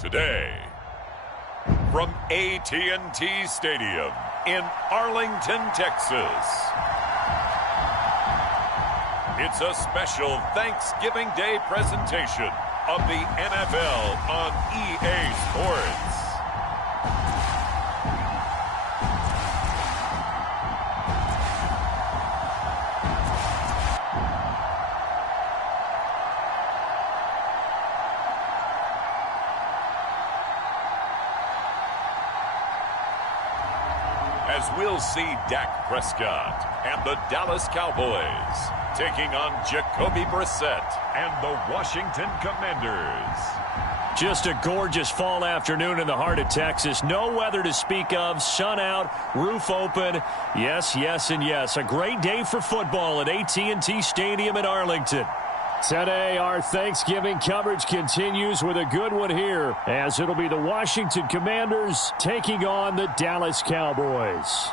Today, from AT&T Stadium in Arlington, Texas, it's a special Thanksgiving Day presentation of the NFL on EA Sports. As we'll see Dak Prescott and the Dallas Cowboys taking on Jacoby Brissett and the Washington Commanders. Just a gorgeous fall afternoon in the heart of Texas. No weather to speak of. Sun out, roof open. Yes, yes, and yes. A great day for football at AT&T Stadium in Arlington. Today, our Thanksgiving coverage continues with a good one here, as it'll be the Washington Commanders taking on the Dallas Cowboys.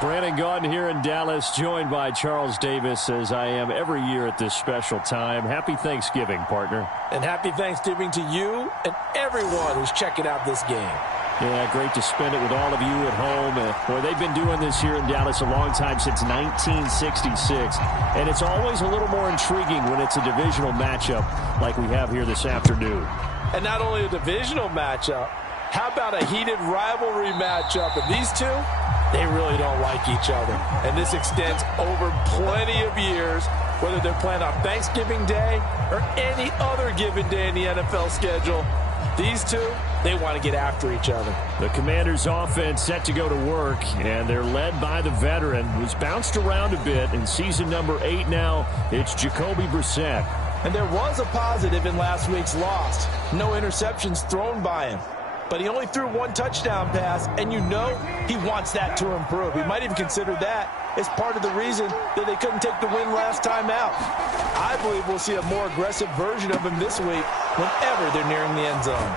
Brandon Gaudin here in Dallas, joined by Charles Davis, as I am every year at this special time. Happy Thanksgiving, partner. And happy Thanksgiving to you and everyone who's checking out this game. Yeah, great to spend it with all of you at home. Boy, they've been doing this here in Dallas a long time, since 1966. And it's always a little more intriguing when it's a divisional matchup like we have here this afternoon. And not only a divisional matchup, how about a heated rivalry matchup? And these two, they really don't like each other. And this extends over plenty of years, whether they're playing on Thanksgiving Day or any other given day in the NFL schedule. These two, they want to get after each other. The Commanders' offense set to go to work, and they're led by the veteran who's bounced around a bit in season number 8 now. It's Jacoby Brissett. And there was a positive in last week's loss. No interceptions thrown by him. But he only threw one touchdown pass, and you know he wants that to improve. He might even consider that as part of the reason that they couldn't take the win last time out. I believe we'll see a more aggressive version of him this week whenever they're nearing the end zone.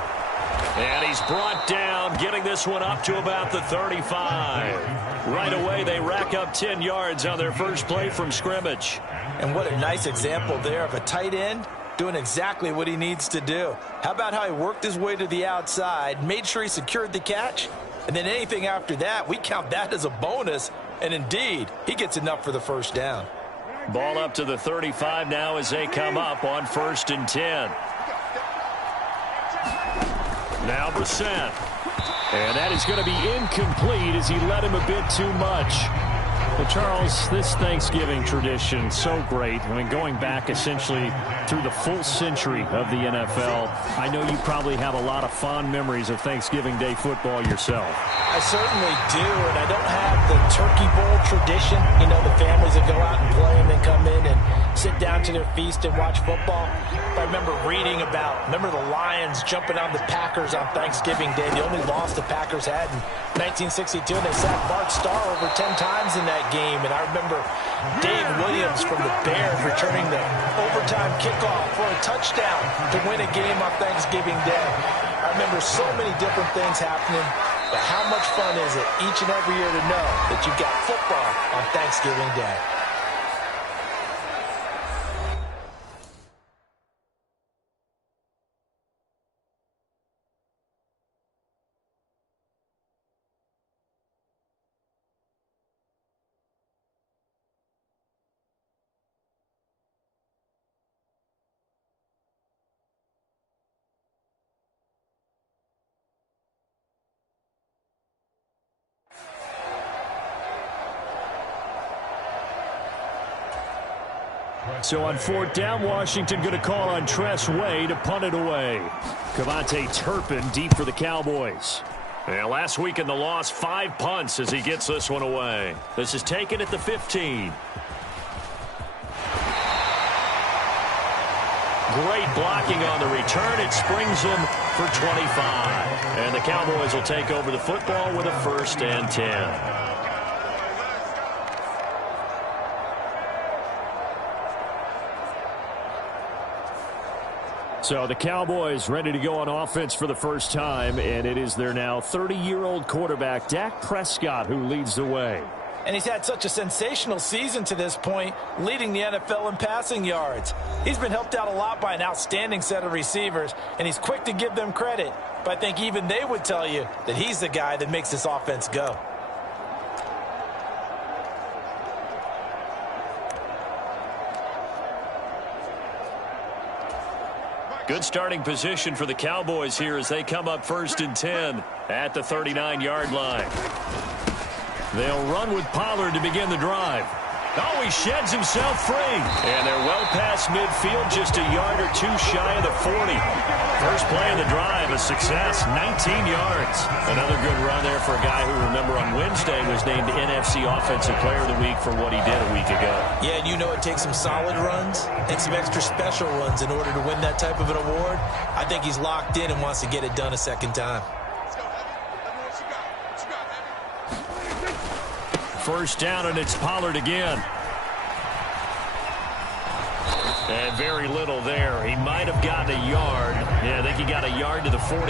And he's brought down, getting this one up to about the 35. Right away, they rack up 10 yards on their first play from scrimmage. And what a nice example there of a tight end doing exactly what he needs to do. How about how he worked his way to the outside, made sure he secured the catch, and then anything after that, we count that as a bonus. And indeed, he gets enough for the first down. Ball up to the 35 now as they come up on 1st and 10. Now Brissett. And that is going to be incomplete as he led him a bit too much. Well, Charles, this Thanksgiving tradition, so great. I mean, going back essentially through the full century of the NFL, I know you probably have a lot of fond memories of Thanksgiving Day football yourself. I certainly do, and I don't have the Turkey Bowl tradition. You know, the families that go out and play and then come in and sit down to their feast and watch football. But I remember reading remember the Lions jumping on the Packers on Thanksgiving Day. The only loss the Packers had in 1962, and they sacked Bart Starr over 10 times in that game. And I remember Dave Williams from the Bears returning the overtime kickoff for a touchdown to win a game on Thanksgiving Day. I remember so many different things happening, but how much fun is it each and every year to know that you've got football on Thanksgiving Day? So on 4th down, Washington going to call on Tress Way to punt it away. Cavante Turpin deep for the Cowboys. And last week in the loss, 5 punts as he gets this one away. This is taken at the 15. Great blocking on the return. It springs him for 25. And the Cowboys will take over the football with a 1st and 10. So the Cowboys ready to go on offense for the first time, and it is their now 30-year-old quarterback, Dak Prescott, who leads the way. And he's had such a sensational season to this point, leading the NFL in passing yards. He's been helped out a lot by an outstanding set of receivers, and he's quick to give them credit. But I think even they would tell you that he's the guy that makes this offense go. Good starting position for the Cowboys here as they come up 1st and 10 at the 39-yard line. They'll run with Pollard to begin the drive. Oh, he sheds himself free. And they're well past midfield, just a yard or two shy of the 40. First play of the drive, a success, 19 yards. Another good run there for a guy who, remember, on Wednesday was named NFC Offensive Player of the Week for what he did a week ago. Yeah, and you know it takes some solid runs and some extra special runs in order to win that type of an award. I think he's locked in and wants to get it done a second time. First down, and it's Pollard again. And very little there. He might have gotten a yard. Yeah, I think he got a yard to the 41.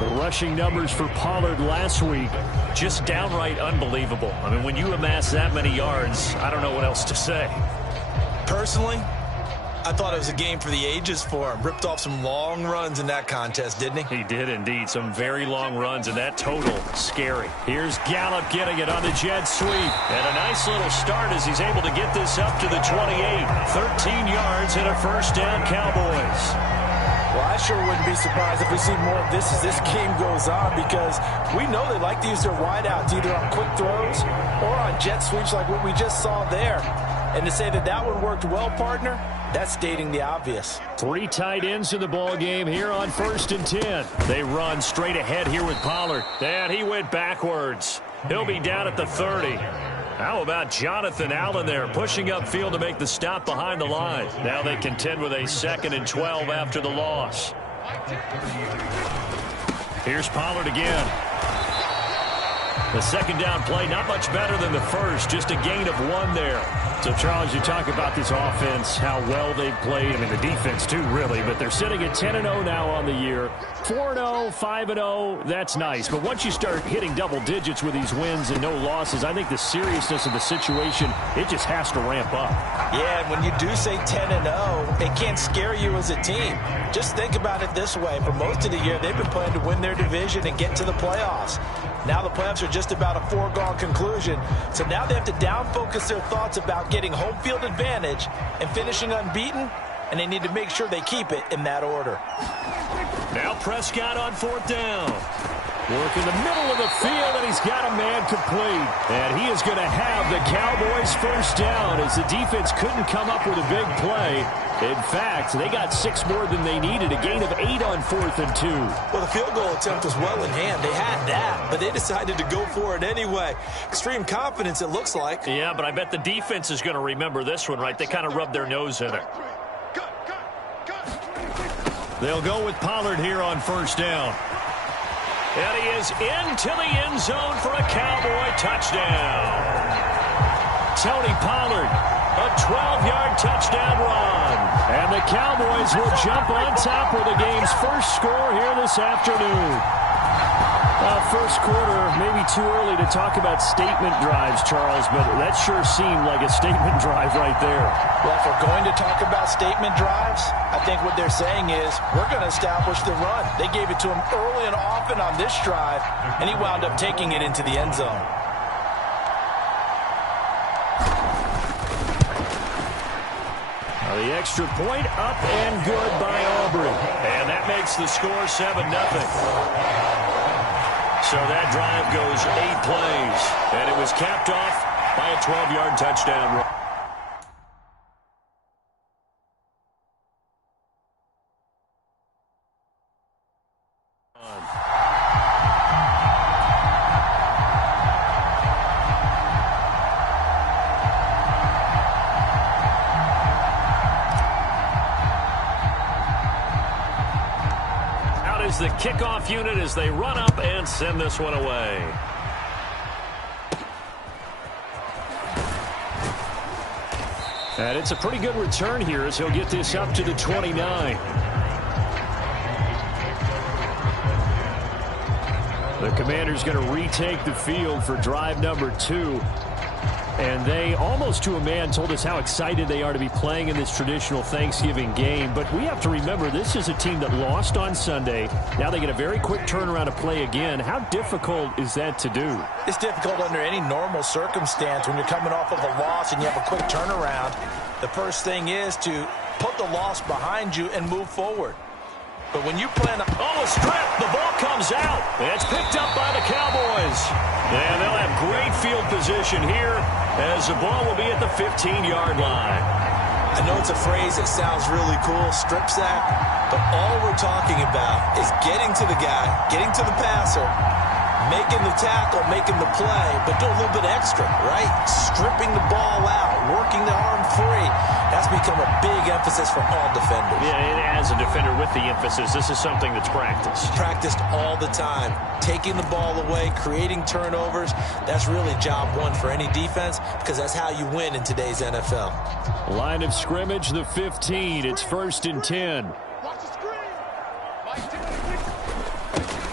The rushing numbers for Pollard last week, just downright unbelievable. I mean, when you amass that many yards, I don't know what else to say. Personally, I thought it was a game for the ages for him. Ripped off some long runs in that contest, didn't he? He did indeed. Some very long runs, and that total, scary. Here's Gallup getting it on the jet sweep. And a nice little start as he's able to get this up to the 28. 13 yards and a first down, Cowboys. Well, I sure wouldn't be surprised if we see more of this as this game goes on, because we know they like to use their wideouts either on quick throws or on jet sweeps like what we just saw there. And to say that that one worked well, partner, that's stating the obvious. 3 tight ends in the ball game here on 1st and 10. They run straight ahead here with Pollard. And he went backwards. He'll be down at the 30. How about Jonathan Allen there pushing upfield to make the stop behind the line? Now they contend with a 2nd and 12 after the loss. Here's Pollard again. The second down play, not much better than the first, just a gain of 1 there. So, Charles, you talk about this offense, how well they've played. I mean, the defense, too, really. But they're sitting at 10-0 now on the year. 4-0, 5-0, that's nice. But once you start hitting double digits with these wins and no losses, I think the seriousness of the situation, it just has to ramp up. Yeah, and when you do say 10-0, it can't scare you as a team. Just think about it this way. For most of the year, they've been playing to win their division and get to the playoffs. Now the playoffs are just about a foregone conclusion. So now they have to down-focus their thoughts about getting home field advantage and finishing unbeaten, and they need to make sure they keep it in that order. Now Prescott on 4th down. Work in the middle of the field, and he's got a man complete. And he is going to have the Cowboys first down as the defense couldn't come up with a big play. In fact, they got 6 more than they needed, a gain of 8 on 4th and 2. Well, the field goal attempt was well in hand. They had that, but they decided to go for it anyway. Extreme confidence, it looks like. Yeah, but I bet the defense is going to remember this one, right? They kind of rubbed their nose in it. They'll go with Pollard here on 1st down. And he is into the end zone for a Cowboy touchdown. Tony Pollard, a 12-yard touchdown run. And the Cowboys will jump on top of the game's first score here this afternoon. First quarter, maybe too early to talk about statement drives, Charles, but that sure seemed like a statement drive right there. Well, if we're going to talk about statement drives, I think what they're saying is we're going to establish the run. They gave it to him early and often on this drive, and he wound up taking it into the end zone. The extra point up and good by Aubrey. And that makes the score 7-0. So that drive goes 8 plays, and it was capped off by a 12-yard touchdown run. The kickoff unit as they run up and send this one away. And it's a pretty good return here as he'll get this up to the 29. The Commanders going to retake the field for drive number 2. And they, almost to a man, told us how excited they are to be playing in this traditional Thanksgiving game. But we have to remember, this is a team that lost on Sunday. Now they get a very quick turnaround to play again. How difficult is that to do? It's difficult under any normal circumstance when you're coming off of a loss and you have a quick turnaround. The first thing is to put the loss behind you and move forward. But when you plan to... Oh, a strip! The ball comes out. It's picked up by the Cowboys. And they'll have great field position here as the ball will be at the 15-yard line. I know it's a phrase that sounds really cool, strip sack, but all we're talking about is getting to the guy, getting to the passer, making the tackle, making the play, but do a little bit extra, right? Stripping the ball out, working the arm free. That's become a big emphasis for all defenders. Yeah, and as a defender with the emphasis, this is something that's practiced. Practiced all the time. Taking the ball away, creating turnovers, that's really job one for any defense because that's how you win in today's NFL. Line of scrimmage, the 15. It's 1st and 10.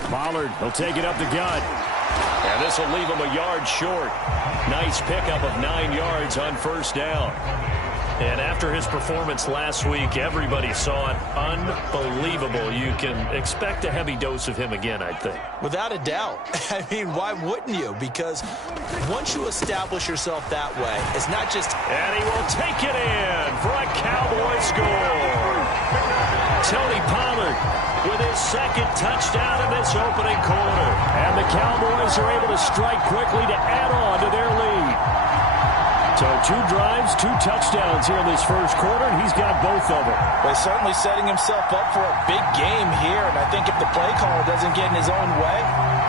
Pollard, he'll take it up the gut. And this will leave him a yard short. Nice pickup of 9 yards on 1st down. And after his performance last week, everybody saw it. Unbelievable. You can expect a heavy dose of him again, I think. Without a doubt. I mean, why wouldn't you? Because once you establish yourself that way, it's not just... And he will take it in for a Cowboy score. Tony Pollard with his 2nd touchdown in this opening quarter. And the Cowboys are able to strike quickly to add on to their lead. So 2 drives, 2 touchdowns here in this 1st quarter, and he's got both of them. Well, he's certainly setting himself up for a big game here, and I think if the play caller doesn't get in his own way,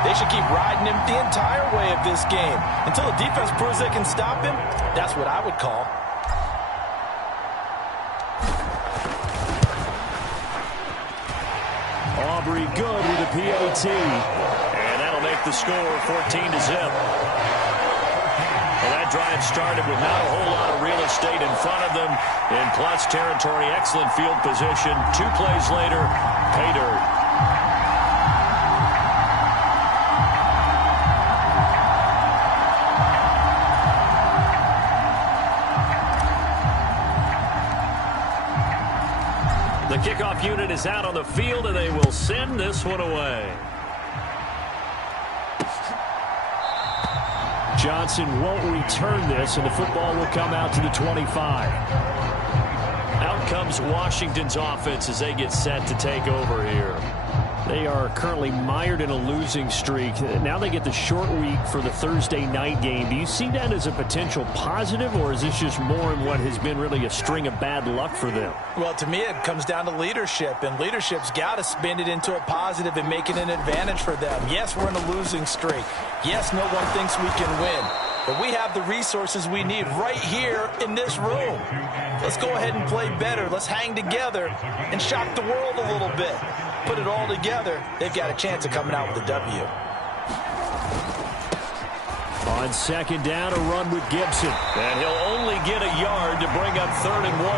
they should keep riding him the entire way of this game. Until the defense proves they can stop him, that's what I would call. Aubrey good with a PAT, and that'll make the score 14-0. Well, that drive started with not a whole lot of real estate in front of them. In plus territory, excellent field position. 2 plays later, pay dirt. The kickoff unit is out on the field, and they will send this one away. Johnson won't return this, and the football will come out to the 25. Out comes Washington's offense as they get set to take over here. They are currently mired in a losing streak. Now they get the short week for the Thursday night game. Do you see that as a potential positive, or is this just more in what has been really a string of bad luck for them? Well, to me, it comes down to leadership, and leadership's got to spin it into a positive and make it an advantage for them. Yes, we're in a losing streak. Yes, no one thinks we can win. But we have the resources we need right here in this room. Let's go ahead and play better. Let's hang together and shock the world a little bit. Put it all together, they've got a chance of coming out with a W. On 2nd down, a run with Gibson. And he'll only get a yard to bring up 3rd and 1.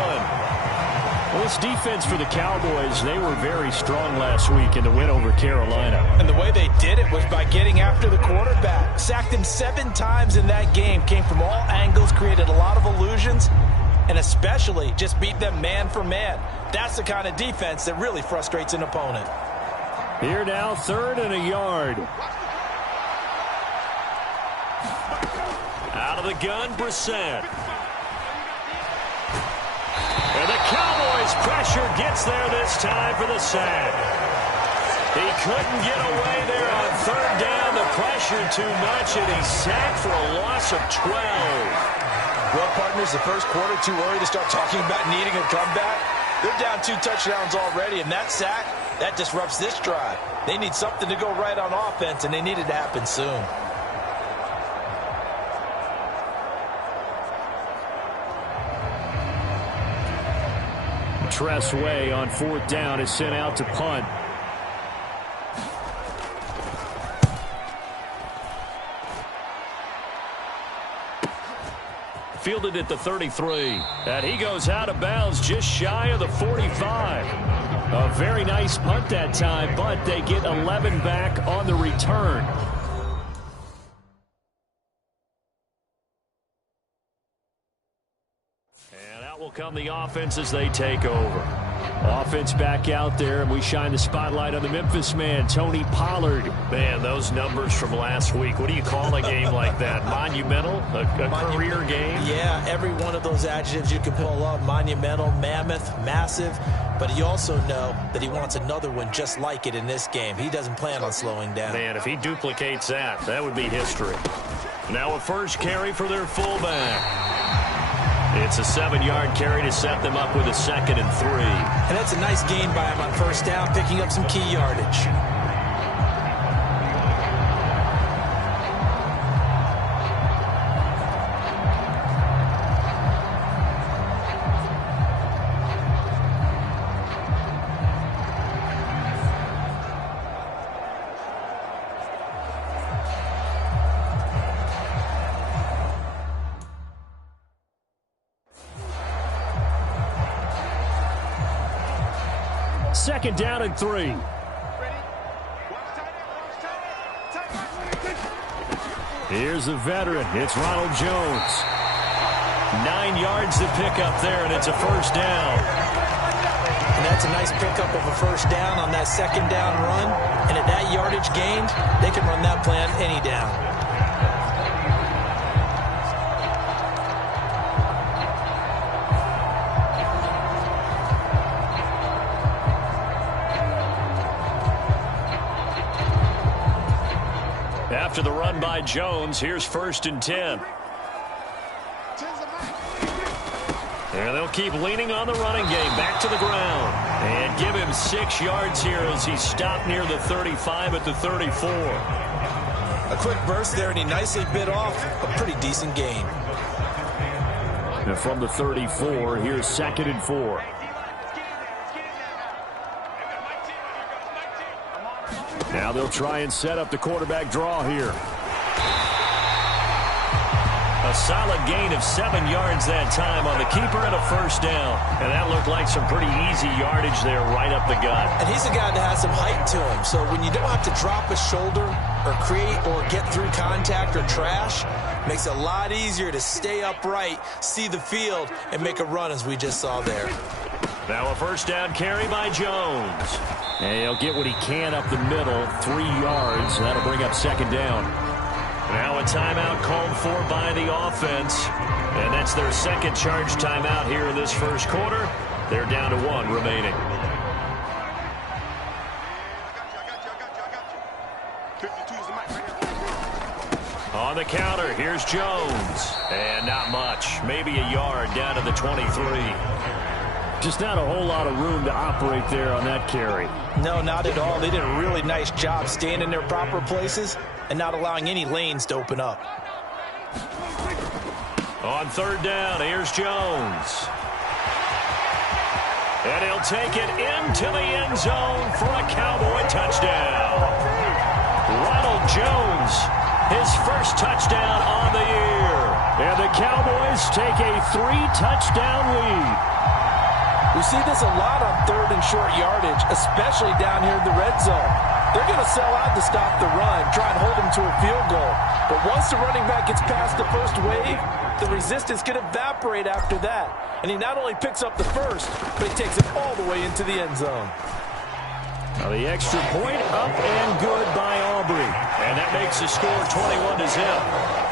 Well, this defense for the Cowboys, they were very strong last week in the win over Carolina. And the way they did it was by getting after the quarterback. Sacked him 7 times in that game. Came from all angles, created a lot of illusions, and especially just beat them man for man. That's the kind of defense that really frustrates an opponent. Here now, 3rd and a yard. Out of the gun, Brissett. And the Cowboys' pressure gets there this time for the sack. He couldn't get away there on 3rd down. The pressure too much, and he's sacked for a loss of 12. Well, partners, the 1st quarter, too early to start talking about needing a comeback. They're down 2 touchdowns already, and that sack, that disrupts this drive. They need something to go right on offense, and they need it to happen soon. Tress Way on 4th down is sent out to punt. Fielded at the 33. And he goes out of bounds just shy of the 45. A very nice punt that time, but they get 11 back on the return. And out will come the offense as they take over. Offense back out there, and we shine the spotlight on the Memphis man, Tony Pollard. Man, those numbers from last week. What do you call a game like that? Monumental? A career game? Yeah, every one of those adjectives you can pull up. Monumental, mammoth, massive. But you also know that he wants another one just like it in this game. He doesn't plan on slowing down. Man, if he duplicates that, that would be history. Now a first carry for their fullback. It's a 7-yard carry to set them up with a 2nd and 3. And that's a nice gain by him on first down, picking up some key yardage. Second down and 3. Here's a veteran. It's Ronald Jones. 9 yards to pick up there, and it's a first down. And that's a nice pickup of a first down on that second down run. And at that yardage gained, they can run that plan any down. After the run by Jones, here's 1st and 10. And they'll keep leaning on the running game. Back to the ground. And give him 6 yards here as he stopped near the 35 at the 34. A quick burst there, and he nicely bit off a pretty decent gain. And from the 34, here's 2nd and 4. Now they'll try and set up the quarterback draw here. A solid gain of 7 yards that time on the keeper and a first down. And that looked like some pretty easy yardage there right up the gut. And he's a guy that has some height to him. So when you don't have to drop a shoulder or create or get through contact or trash, makes it a lot easier to stay upright, see the field, and make a run as we just saw there. Now a first down carry by Jones. And he'll get what he can up the middle, 3 yards. That'll bring up 2nd down. Now a timeout called for by the offense. And that's their 2nd charge timeout here in this first quarter. They're down to 1 remaining. On the counter, here's Jones. And not much. Maybe a yard down to the 23. Just not a whole lot of room to operate there on that carry. No, not at all. They did a really nice job staying in their proper places and not allowing any lanes to open up. On 3rd down, here's Jones. And he'll take it into the end zone for a Cowboy touchdown. Ronald Jones, his first touchdown on the year. And the Cowboys take a 3-touchdown lead. We see this a lot on 3rd and short yardage, especially down here in the red zone. They're going to sell out to stop the run, try and hold them to a field goal. But once the running back gets past the first wave, the resistance can evaporate after that. And he not only picks up the first, but he takes it all the way into the end zone. Now the extra point up and good by Aubrey. And that makes the score 21-0.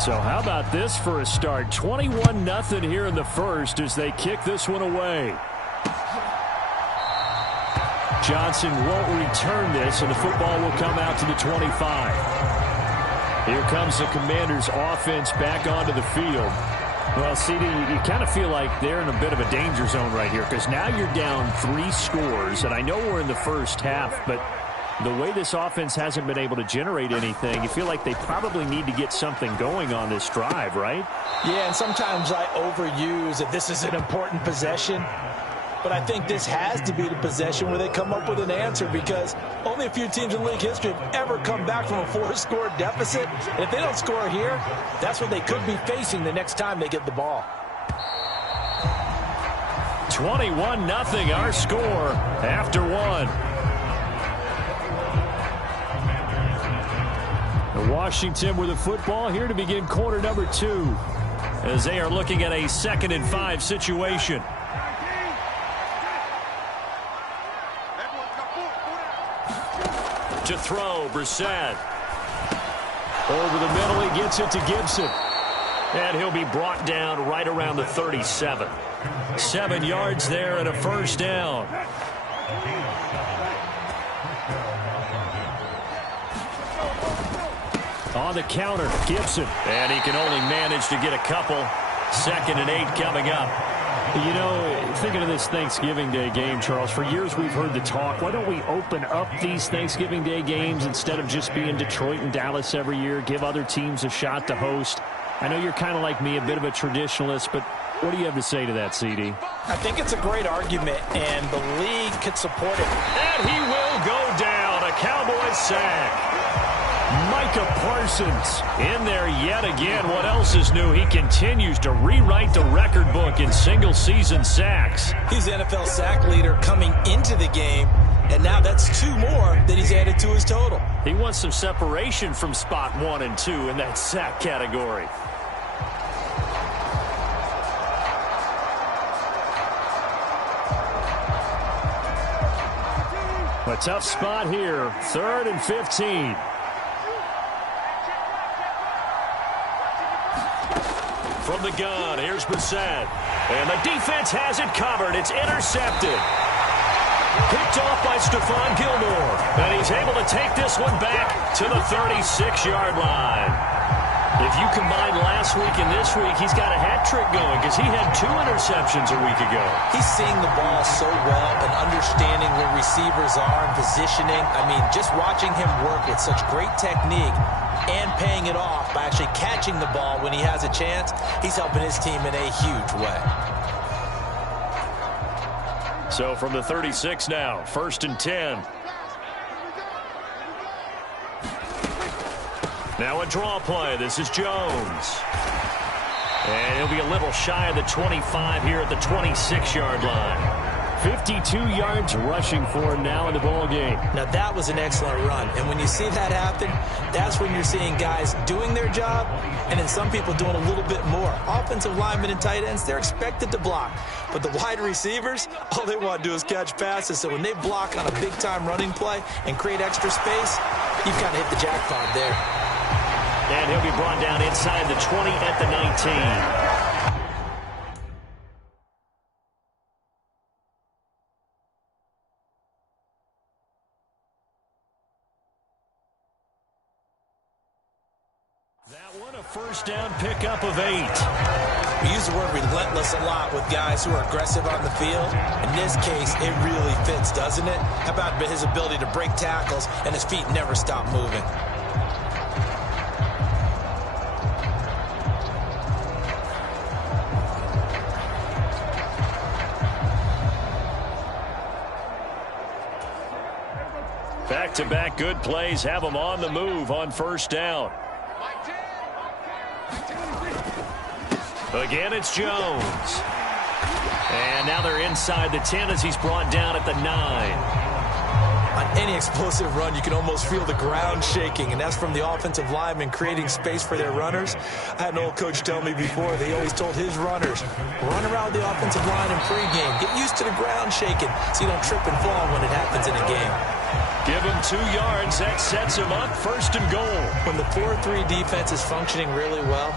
So how about this for a start? 21-0 here in the first as they kick this one away. Johnson won't return this, and the football will come out to the 25. Here comes the Commanders' offense back onto the field. Well, CD, you kind of feel like they're in a bit of a danger zone right here because now you're down 3 scores, and I know we're in the first half, but the way this offense hasn't been able to generate anything, you feel like they probably need to get something going on this drive, right? Yeah, and sometimes I overuse that this is an important possession. But I think this has to be the possession where they come up with an answer, because only a few teams in league history have ever come back from a 4-score deficit. And if they don't score here, that's what they could be facing the next time they get the ball. 21-0 our score after one. Washington with the football here to begin quarter number 2 as they are looking at a 2nd and 5 situation. To throw, Brissett. Over the middle, he gets it to Gibson. And he'll be brought down right around the 37. 7 yards there and a first down. On the counter, Gibson. And he can only manage to get a couple. 2nd and 8 coming up. You know, thinking of this Thanksgiving Day game, Charles, for years we've heard the talk, why don't we open up these Thanksgiving Day games instead of just being Detroit and Dallas every year, give other teams a shot to host? I know you're kind of like me, a bit of a traditionalist, but what do you have to say to that, CD? I think it's a great argument, and the league could support it. And he will go down, a Cowboys sack. Micah Parsons in there yet again. What else is new? He continues to rewrite the record book in single-season sacks. He's the NFL sack leader coming into the game, and now that's 2 more that he's added to his total. He wants some separation from spot 1 and 2 in that sack category. A tough spot here. 3rd and 15. From the gun, here's Brissett. And the defense has it covered. It's intercepted. Picked off by Stephon Gilmore. And he's able to take this one back to the 36-yard line. If you combine last week and this week, he's got a hat trick going because he had 2 interceptions a week ago. He's seeing the ball so well and understanding where receivers are and positioning. I mean, just watching him work with such great technique and paying it off by actually catching the ball when he has a chance, he's helping his team in a huge way. So from the 36 now, 1st and 10. Now a draw play. This is Jones. And he'll be a little shy of the 25 here at the 26-yard line. 52 yards rushing for him now in the ball game. Now that was an excellent run. And when you see that happen, that's when you're seeing guys doing their job and then some people doing a little bit more. Offensive linemen and tight ends, they're expected to block. But the wide receivers, all they want to do is catch passes. So when they block on a big-time running play and create extra space, you've kind of hit the jackpot there. And he'll be brought down inside the 20 at the 19. That one a first down pickup of 8. We use the word relentless a lot with guys who are aggressive on the field. In this case, it really fits, doesn't it? How about his ability to break tackles and his feet never stop moving? Back-to-back good plays have them on the move on first down. Again, it's Jones. And now they're inside the 10 as he's brought down at the 9. On any explosive run, you can almost feel the ground shaking, and that's from the offensive linemen creating space for their runners. I had an old coach tell me before, they always told his runners, run around the offensive line in pregame. Get used to the ground shaking so you don't trip and fall when it happens in a game. Give him 2 yards. That sets him up 1st and goal. When the 4-3 defense is functioning really well,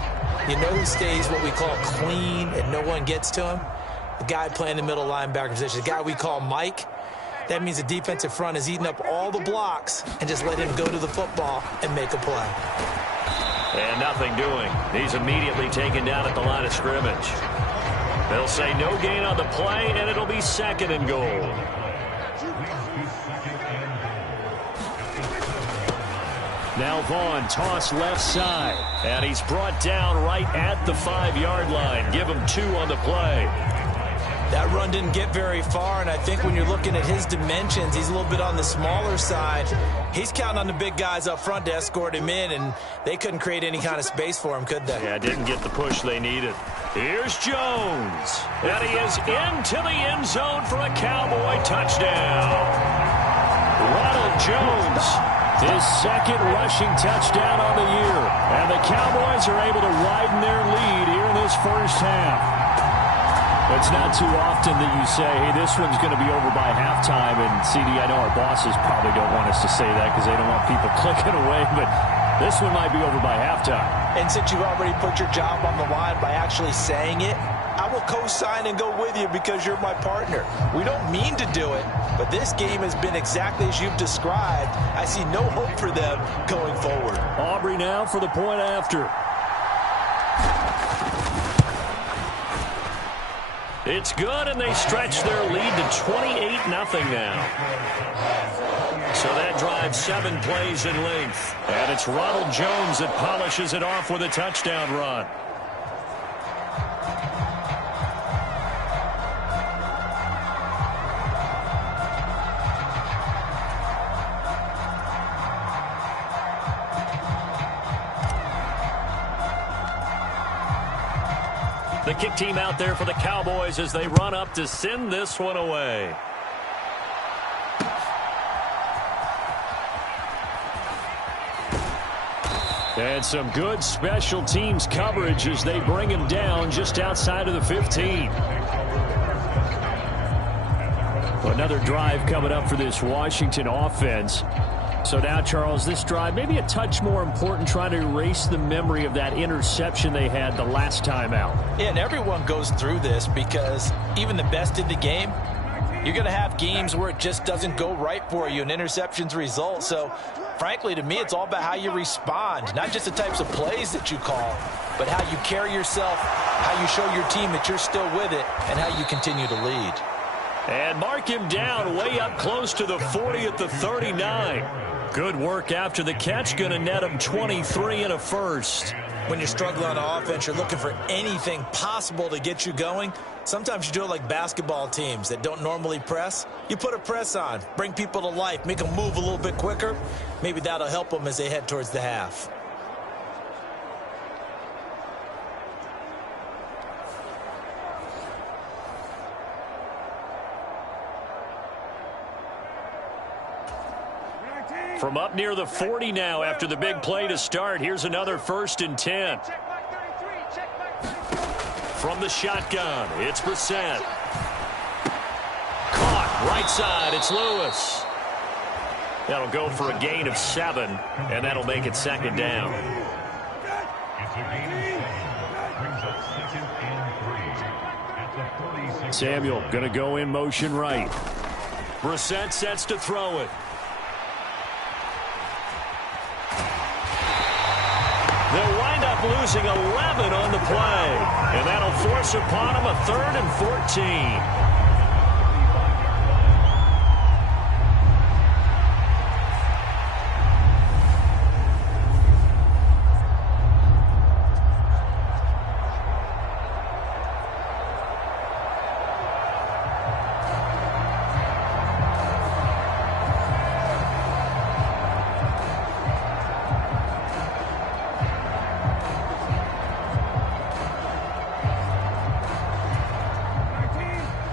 you know who stays what we call clean and no one gets to him? The guy playing the middle linebacker position, the guy we call Mike. That means the defensive front is eating up all the blocks and just let him go to the football and make a play. And nothing doing. He's immediately taken down at the line of scrimmage. They'll say no gain on the play, and it'll be 2nd and goal. Now Vaughn, toss left side. And he's brought down right at the 5-yard line. Give him 2 on the play. That run didn't get very far, and I think when you're looking at his dimensions, he's a little bit on the smaller side. He's counting on the big guys up front to escort him in, and they couldn't create any kind of space for him, could they? Yeah, didn't get the push they needed. Here's Jones. And he is into the end zone for a Cowboy touchdown. Ronald Jones, his second rushing touchdown on the year. And the Cowboys are able to widen their lead here in this first half. It's not too often that you say, hey, this one's going to be over by halftime. And, CD, I know our bosses probably don't want us to say that because they don't want people clicking away. But this one might be over by halftime. And since you've already put your job on the line by actually saying it, I will co-sign and go with you because you're my partner. We don't mean to do it, but this game has been exactly as you've described. I see no hope for them going forward. Aubrey now for the point after. It's good, and they stretch their lead to 28-0 now. So that drives 7 plays in length. And it's Ronald Jones that polishes it off with a touchdown run. The kick team out there for the Cowboys as they run up to send this one away. And some good special teams coverage as they bring him down just outside of the 15. Another drive coming up for this Washington offense. So now, Charles, this drive maybe a touch more important, trying to erase the memory of that interception they had the last time out. Yeah, and everyone goes through this because even the best in the game, you're going to have games where it just doesn't go right for you and interceptions result. So, frankly, to me, it's all about how you respond, not just the types of plays that you call, but how you carry yourself, how you show your team that you're still with it, and how you continue to lead. And mark him down way up close to the 40 at the 39. Good work after the catch. Going to net him 23 and a first. When you're struggling on offense, you're looking for anything possible to get you going. Sometimes you do it like basketball teams that don't normally press. You put a press on, bring people to life, make them move a little bit quicker. Maybe that'll help them as they head towards the half. From up near the 40 now after the big play to start. Here's another 1st and 10. From the shotgun, it's Brissett. Caught right side, it's Lewis. That'll go for a gain of 7, and that'll make it 2nd down. Samuel going to go in motion right. Brissett sets to throw it. They'll wind up losing 11 on the play. And that'll force upon them a 3rd and 14.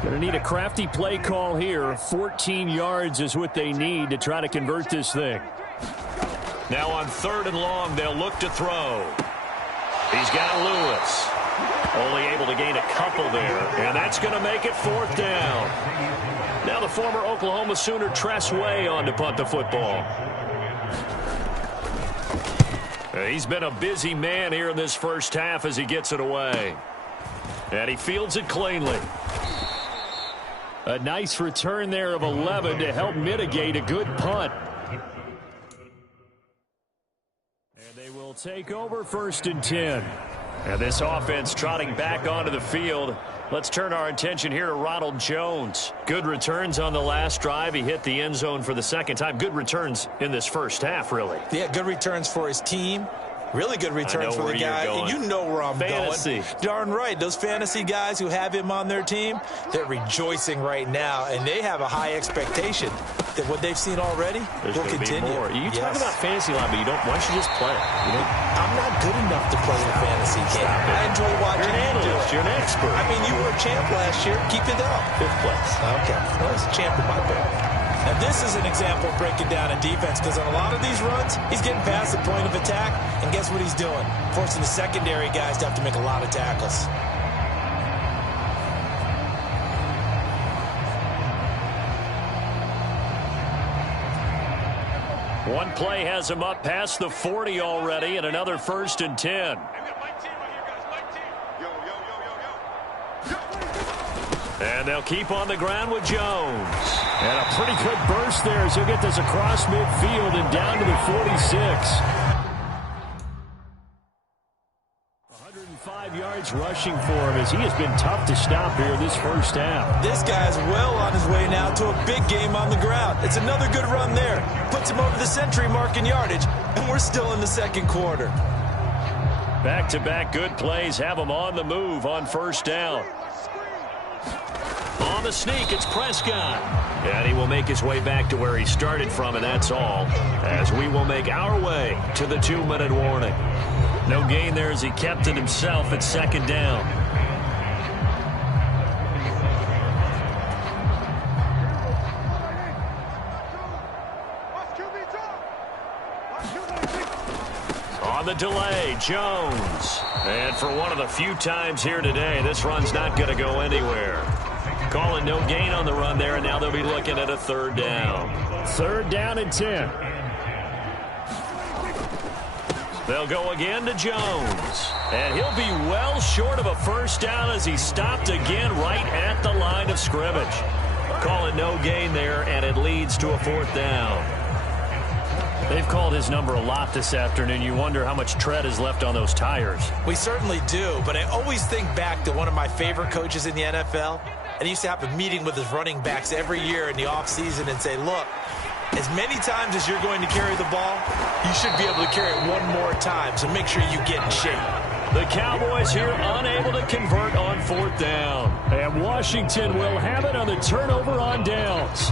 Going to need a crafty play call here. 14 yards is what they need to try to convert this thing. Now on 3rd and long, they'll look to throw. He's got Lewis. Only able to gain a couple there, and that's going to make it 4th down. Now the former Oklahoma Sooner Tress Way on to punt the football. He's been a busy man here in this first half as he gets it away. And he fields it cleanly. A nice return there of 11 to help mitigate a good punt. And they will take over 1st and 10. And this offense trotting back onto the field. Let's turn our attention here to Ronald Jones. Good returns on the last drive. He hit the end zone for the 2nd time. Good returns in this first half, really. Yeah, good returns for his team. Really good return for the guy. You know where I'm fantasy. going. Darn right. Those fantasy guys who have him on their team, they're rejoicing right now, and they have a high expectation that what they've seen already will continue. Be more. You talk about fantasy a lot, but you don't. Why don't you just play it? You know? I'm not good enough to play the fantasy game. I enjoy watching you do it. You're an expert. I mean, you were a champ last year. Keep it up. 5th place. Okay. Well, it's a champ in my book. And this is an example of breaking down a defense, because on a lot of these runs, he's getting past the point of attack, and guess what he's doing? Forcing the secondary guys to have to make a lot of tackles. One play has him up past the 40 already, and another 1st and 10. And they'll keep on the ground with Jones. And a pretty good burst there as he'll get this across midfield and down to the 46. 105 yards rushing for him as he has been tough to stop here this first half. This guy's well on his way now to a big game on the ground. It's another good run there. Puts him over the century mark in yardage, and we're still in the second quarter. Back-to-back good plays have him on the move on 1st down. On the sneak, it's Prescott. And he will make his way back to where he started from, and that's all, as we will make our way to the 2-minute warning. No gain there as he kept it himself at 2nd down. On the delay, Jones. And for one of the few times here today, this run's not going to go anywhere. Calling no gain on the run there, and now they'll be looking at a 3rd down. 3rd down and 10. They'll go again to Jones. And he'll be well short of a 1st down as he stopped again right at the line of scrimmage. Calling no gain there, and it leads to a 4th down. They've called his number a lot this afternoon. You wonder how much tread is left on those tires. We certainly do, but I always think back to one of my favorite coaches in the NFL. And he used to have a meeting with his running backs every year in the offseason and say, look, as many times as you're going to carry the ball, you should be able to carry it one more time, so make sure you get in shape. The Cowboys here unable to convert on 4th down. And Washington will have it on the turnover on downs.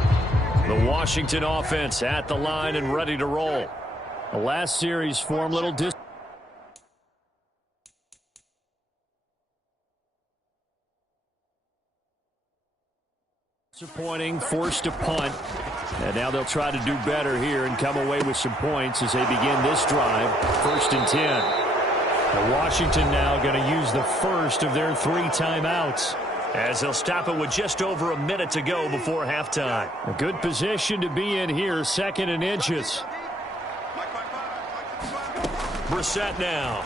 The Washington offense at the line and ready to roll. The last series form little disappointing, forced to punt. And now they'll try to do better here and come away with some points as they begin this drive. 1st and 10. And Washington now going to use the first of their 3 timeouts, as they'll stop it with just over a minute to go before halftime. A good position to be in here, 2nd and inches. Brissett now.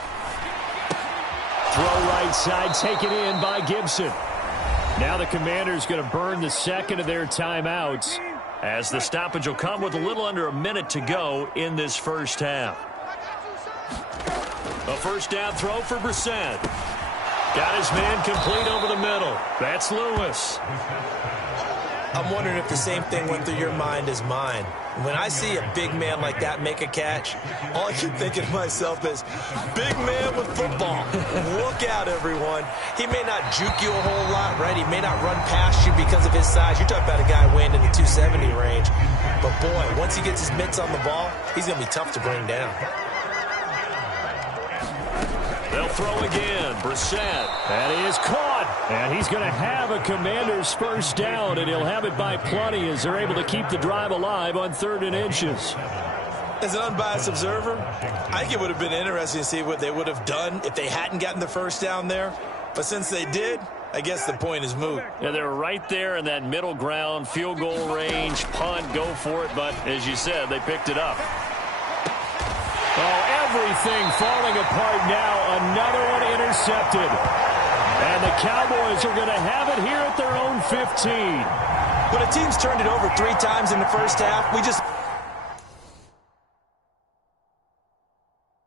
Throw right side, taken in by Gibson. Now the Commanders going to burn the 2nd of their timeouts, as the stoppage will come with a little under a minute to go in this first half. A 1st down throw for Brissett. Got his man complete over the middle. That's Lewis. I'm wondering if the same thing went through your mind as mine. When I see a big man like that make a catch, all I keep thinking to myself is, big man with football. Look out, everyone. He may not juke you a whole lot, right? He may not run past you because of his size. You're talking about a guy weighing in the 270 range. But, boy, once he gets his mitts on the ball, he's going to be tough to bring down. They'll throw again. Brissett. And he is caught. And he's going to have a Commander's 1st down, and he'll have it by plenty as they're able to keep the drive alive on 3rd and inches. As an unbiased observer, I think it would have been interesting to see what they would have done if they hadn't gotten the 1st down there. But since they did, I guess the point is moot. Yeah, they're right there in that middle ground, field goal range, punt, go for it. But as you said, they picked it up. Oh, everything falling apart now. Another one intercepted. And the Cowboys are going to have it here at their own 15. When a team's turned it over 3 times in the first half, we just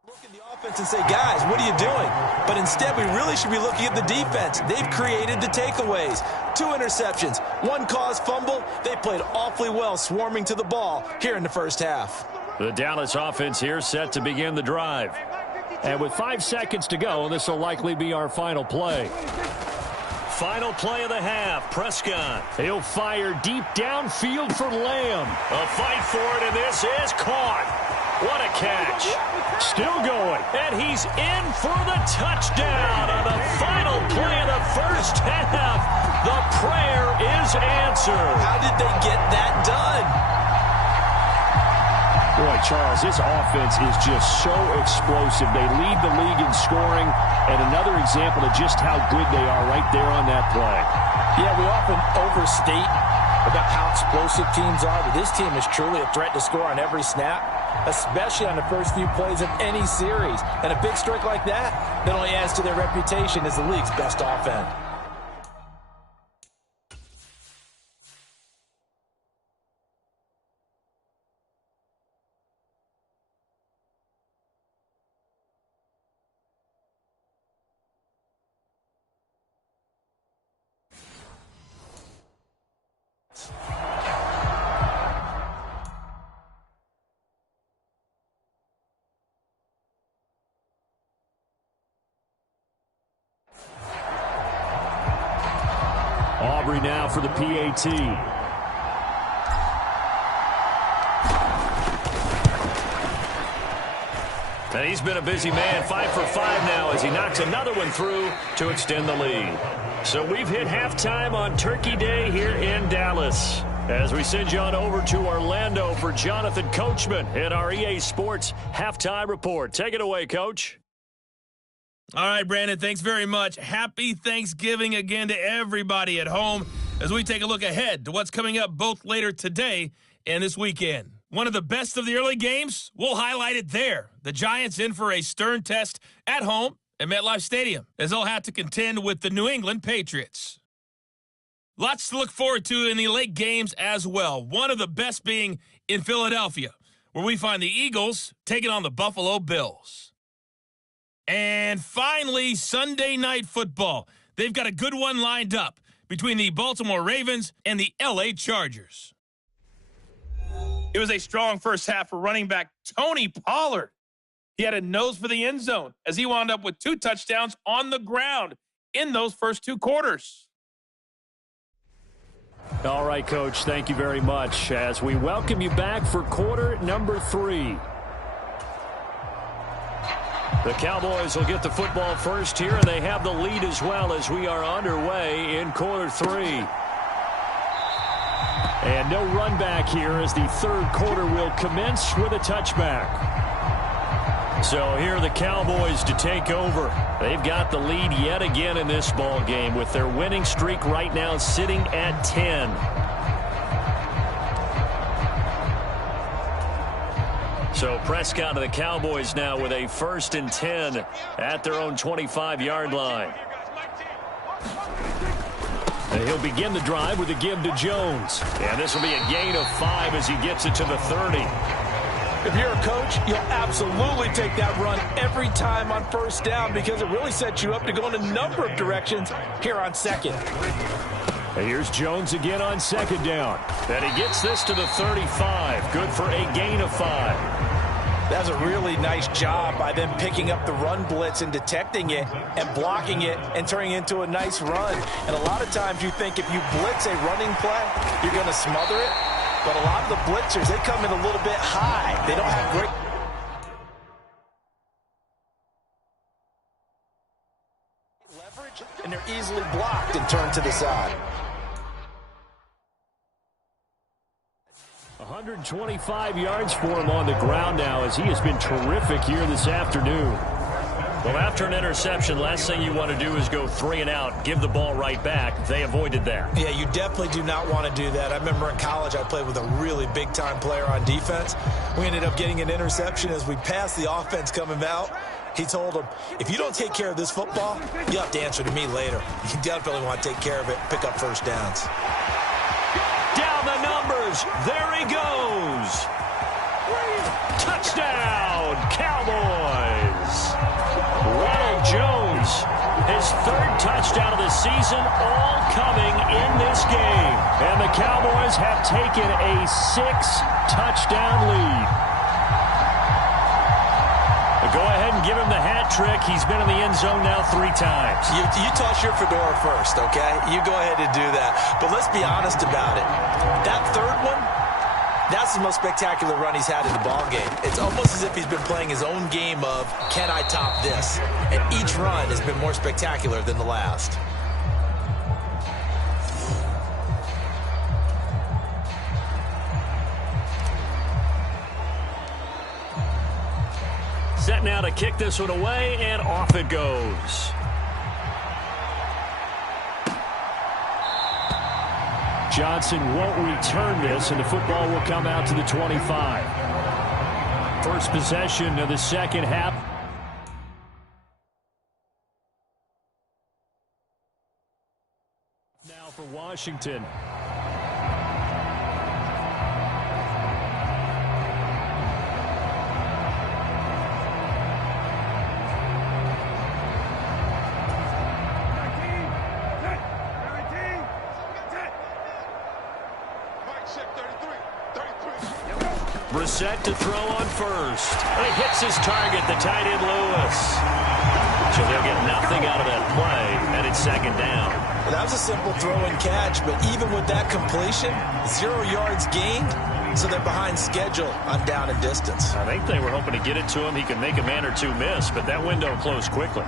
look at the offense and say, guys, what are you doing? But instead, we really should be looking at the defense. They've created the takeaways. 2 interceptions, 1 caused fumble. They played awfully well swarming to the ball here in the first half. The Dallas offense here set to begin the drive. And with 5 seconds to go, this will likely be our final play. Final play of the half, Prescott. He'll fire deep downfield for Lamb. A fight for it, and this is caught. What a catch. Still going, and he's in for the touchdown on the final play of the first half. The prayer is answered. How did they get that done? Boy, Charles, this offense is just so explosive. They lead the league in scoring, and another example of just how good they are right there on that play. Yeah, we often overstate about how explosive teams are, but this team is truly a threat to score on every snap, especially on the first few plays of any series. And a big streak like that not only adds to their reputation as the league's best offense. Aubrey now for the PAT. And he's been a busy man, 5 for 5 now as he knocks another one through to extend the lead. So we've hit halftime on Turkey Day here in Dallas. As we send you on over to Orlando for Jonathan Coachman in our EA Sports Halftime Report. Take it away, Coach. All right, Brandon, thanks very much. Happy Thanksgiving again to everybody at home as we take a look ahead to what's coming up both later today and this weekend. One of the best of the early games, we'll highlight it there. The Giants in for a stern test at home at MetLife Stadium as they'll have to contend with the New England Patriots. Lots to look forward to in the late games as well. One of the best being in Philadelphia, where we find the Eagles taking on the Buffalo Bills. And finally, Sunday Night Football. They've got a good one lined up between the Baltimore Ravens and the LA Chargers. It was a strong first half for running back Tony Pollard. He had a nose for the end zone as he wound up with 2 touchdowns on the ground in those first 2 quarters. All right, Coach, thank you very much as we welcome you back for quarter number 3. The Cowboys will get the football first here, and they have the lead as well as we are underway in quarter 3. And no run back here as the third quarter will commence with a touchback. So here are the Cowboys to take over. They've got the lead yet again in this ball game with their winning streak right now sitting at 10. So Prescott of the Cowboys now with a 1st and 10 at their own 25-yard line. And he'll begin the drive with a give to Jones. And this will be a gain of 5 as he gets it to the 30. If you're a coach, you'll absolutely take that run every time on first down because it really sets you up to go in a number of directions here on second. And here's Jones again on 2nd down. And he gets this to the 35. Good for a gain of 5. That's a really nice job by them picking up the run blitz and detecting it and blocking it and turning it into a nice run. And a lot of times you think if you blitz a running play, you're going to smother it. But a lot of the blitzers, they come in a little bit high. They don't have great leverage, and they're easily blocked and turned to the side. 125 yards for him on the ground now as he has been terrific here this afternoon. Well, after an interception, last thing you want to do is go 3 and out, give the ball right back. They avoided that. Yeah, you definitely do not want to do that. I remember in college I played with a really big-time player on defense. We ended up getting an interception as we passed the offense coming out. He told him, if you don't take care of this football, you'll have to answer to me later. You definitely want to take care of it, pick up first downs. Down the numbers. There he goes. Touchdown, Cowboys. Ronald Jones, his 3rd touchdown of the season, all coming in this game. And the Cowboys have taken a 6-touchdown lead. Go ahead and give him the hat hat trick. He's been in the end zone now 3 times. You toss your fedora first, okay? You go ahead and do that. But let's be honest about it. That third one, that's the most spectacular run he's had in the ball game. It's almost as if he's been playing his own game of, can I top this? And each run has been more spectacular than the last. Set now to kick this one away, and off it goes. Johnson won't return this, and the football will come out to the 25. First possession of the second half. Now for Washington. Brissett to throw on first. And he hits his target, the tight end Lewis. So they'll get nothing out of that play, and it's second down. Well, that was a simple throw and catch, but even with that completion, 0 yards gained, so they're behind schedule on down and distance. I think they were hoping to get it to him. He could make a man or two miss, but that window closed quickly.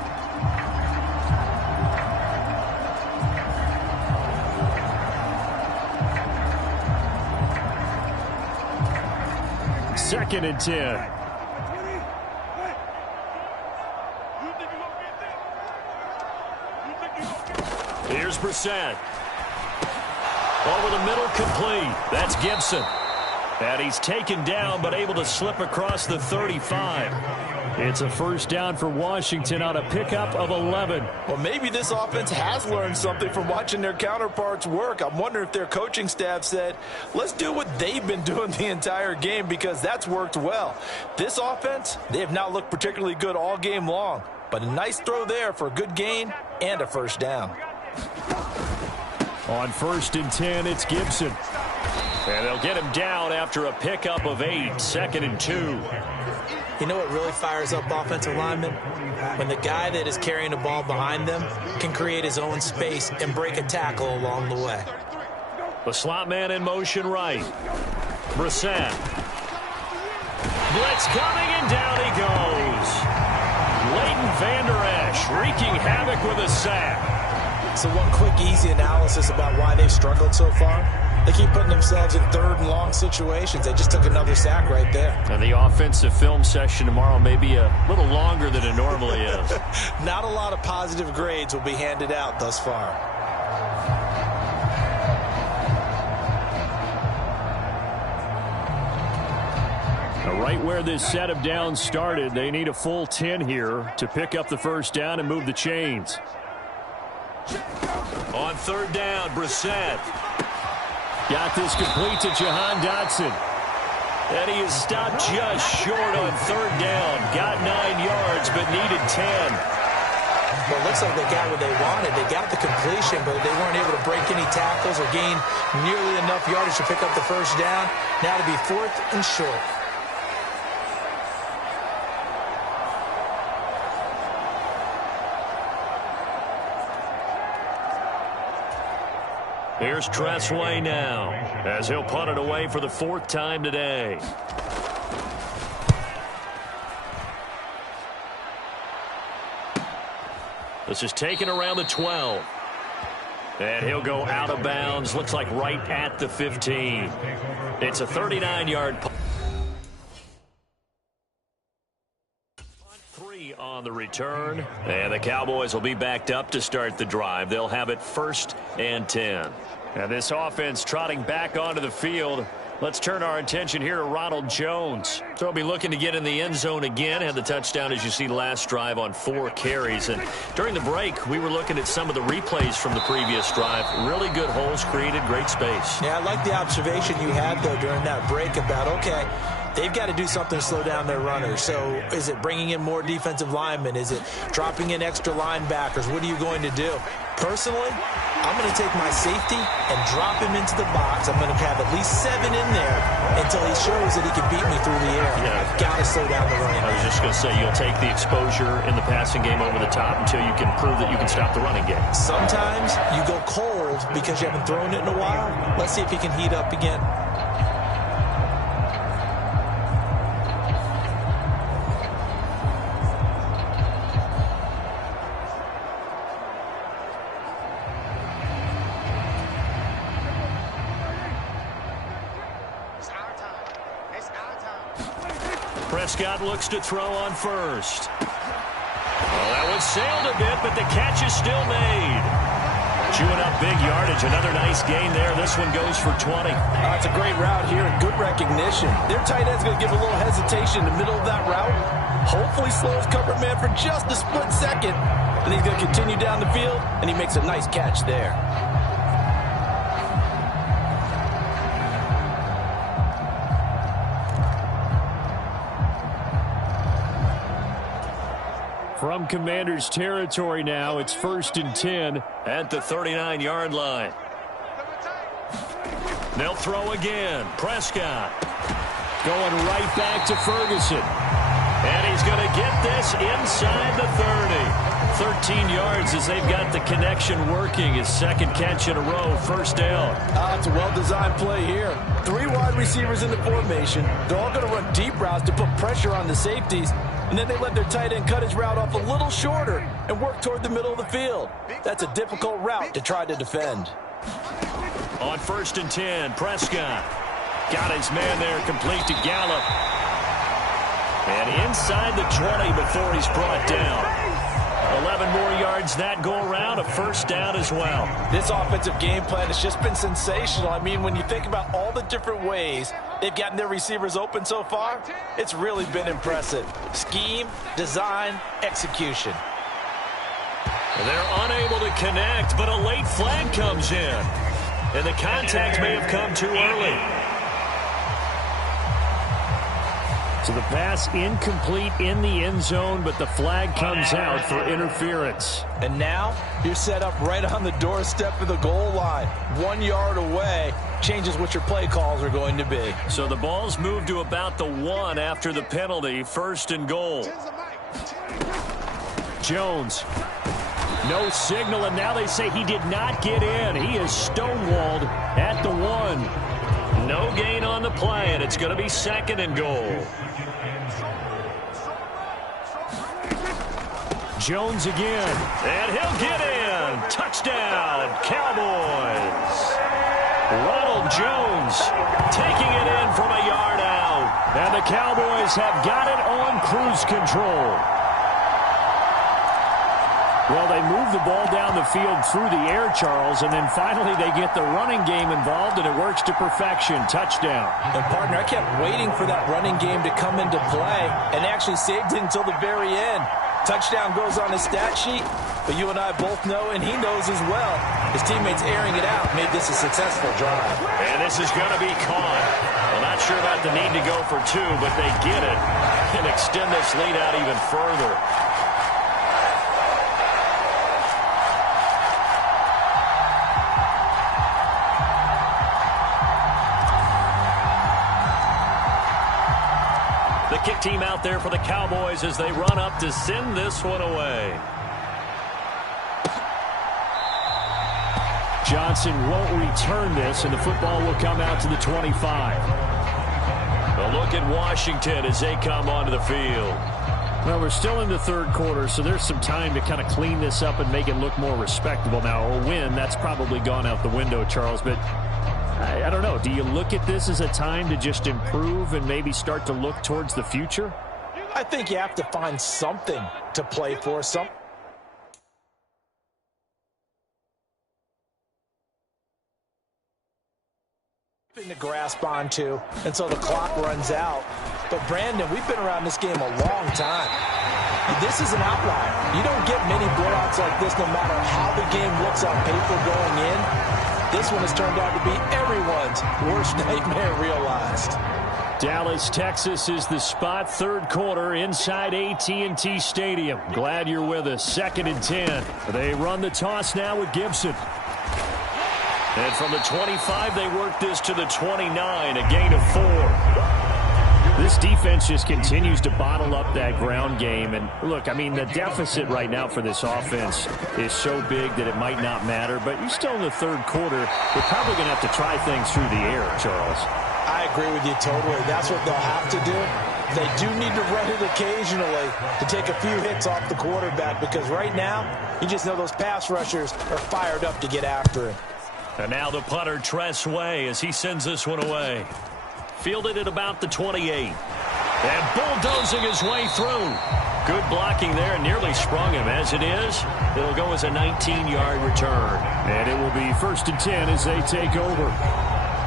Second and 10. Here's Brissett. Over the middle, complete. That's Gibson. And he's taken down, but able to slip across the 35. It's a first down for Washington on a pickup of 11. Well, maybe this offense has learned something from watching their counterparts work. I'm wondering if their coaching staff said, let's do what they've been doing the entire game, because that's worked well. This offense, they have not looked particularly good all game long, but a nice throw there for a good gain and a first down. On 1st and 10, it's Gibson. And they'll get him down after a pickup of 8, 2nd and 2. You know what really fires up offensive linemen? When the guy that is carrying the ball behind them can create his own space and break a tackle along the way. The slot man in motion right. Brissett. Blitz coming, and down he goes. Leighton Vander Esch wreaking havoc with a sack. So one quick, easy analysis about why they've struggled so far. They keep putting themselves in 3rd and long situations. They just took another sack right there. And the offensive film session tomorrow may be a little longer than it normally is. Not a lot of positive grades will be handed out thus far. Now, right where this set of downs started, they need a full 10 here to pick up the first down and move the chains. On 3rd down, Brissett. Got this complete to Jahan Dotson. And he is stopped just short on 3rd down. Got 9 yards, but needed 10. Well, it looks like they got what they wanted. They got the completion, but they weren't able to break any tackles or gain nearly enough yardage to pick up the first down. Now to be 4th and short. Here's Tressway now, as he'll punt it away for the 4th time today. This is taken around the 12. And he'll go out of bounds, looks like right at the 15. It's a 39-yard punt. 3 on the return, and the Cowboys will be backed up to start the drive. They'll have it 1st and 10. And this offense trotting back onto the field. Let's turn our attention here to Ronald Jones. So he'll be looking to get in the end zone again. Had the touchdown, as you see, last drive on 4 carries. And during the break, we were looking at some of the replays from the previous drive. Really good holes created, great space. Yeah, I like the observation you had, though, during that break about, okay, they've got to do something to slow down their runners. So is it bringing in more defensive linemen? Is it dropping in extra linebackers? What are you going to do? Personally, I'm going to take my safety and drop him into the box. I'm going to have at least 7 in there until he shows that he can beat me through the air. Yeah. I've got to slow down the running game. I was just going to say, you'll take the exposure in the passing game over the top until you can prove that you can stop the running game. Sometimes you go cold because you haven't thrown it in a while. Let's see if he can heat up again. Prescott looks to throw on first. Well, that one sailed a bit, but the catch is still made. Chewing up big yardage. Another nice gain there. This one goes for 20. It's a great route here and good recognition. Their tight end's going to give a little hesitation in the middle of that route. Hopefully slows cover man for just a split second. And he's going to continue down the field, and he makes a nice catch there. From Commanders territory now, it's 1st and 10 at the 39-yard line. They'll throw again. Prescott going right back to Ferguson. And he's going to get this inside the 30. 13 yards as they've got the connection working. His second catch in a row, first down. It's a well-designed play here. 3 wide receivers in the formation. They're all going to run deep routes to put pressure on the safeties. And then they let their tight end cut his route off a little shorter and work toward the middle of the field. That's a difficult route to try to defend. On 1st and 10, Prescott got his man there complete to Gallup. And inside the 20 before he's brought down. 11 more yards that go around, a first down as well. This offensive game plan has just been sensational. I mean, when you think about all the different ways they've gotten their receivers open so far, it's really been impressive. Scheme, design, execution. They're unable to connect, but a late flag comes in. And the contact may have come too early. So the pass incomplete in the end zone, but the flag comes out for interference. And now you're set up right on the doorstep of the goal line. 1 yard away changes what your play calls are going to be. So the ball's moved to about the 1 after the penalty, 1st and goal. Jones. No signal, and now they say he did not get in. He is stonewalled at the 1. No gain on the play, and it's going to be 2nd and goal. Jones again, and he'll get in. Touchdown, Cowboys. Ronald Jones taking it in from a yard out. And the Cowboys have got it on cruise control. Well, they move the ball down the field through the air, Charles, and then finally they get the running game involved, and it works to perfection. Touchdown. And, partner, I kept waiting for that running game to come into play and actually saved it until the very end. Touchdown goes on his stat sheet, but you and I both know, and he knows as well, his teammates airing it out made this a successful drive. And this is going to be caught. Well, not sure about the need to go for 2, but they get it and extend this lead out even further. The kick team out there for the Cowboys as they run up to send this one away. Johnson won't return this, and the football will come out to the 25. A look at Washington as they come onto the field. Well, we're still in the 3rd quarter, so there's some time to kind of clean this up and make it look more respectable. Now, a win, that's probably gone out the window, Charles, but I don't know. Do you look at this as a time to just improve and maybe start to look towards the future? I think you have to find something to play for, something to grasp onto until the clock runs out. But, Brandon, we've been around this game a long time. This is an outlier. You don't get many blowouts like this no matter how the game looks on paper going in. This one has turned out to be everyone's worst nightmare realized. Dallas, Texas is the spot. Third quarter inside AT&T Stadium. Glad you're with us. 2nd and 10. They run the toss now with Gibson. And from the 25, they work this to the 29, a gain of 4. This defense just continues to bottle up that ground game. And look, I mean, the deficit right now for this offense is so big that it might not matter. But you're still in the third quarter. They're probably going to have to try things through the air, Charles. I agree with you totally. That's what they'll have to do. They do need to run it occasionally to take a few hits off the quarterback, because right now, you just know those pass rushers are fired up to get after him. And now the punter, Tress Way, as he sends this one away. Fielded at about the 28. And bulldozing his way through. Good blocking there, and nearly sprung him. As it is, it'll go as a 19-yard return. And it will be 1st and 10 as they take over.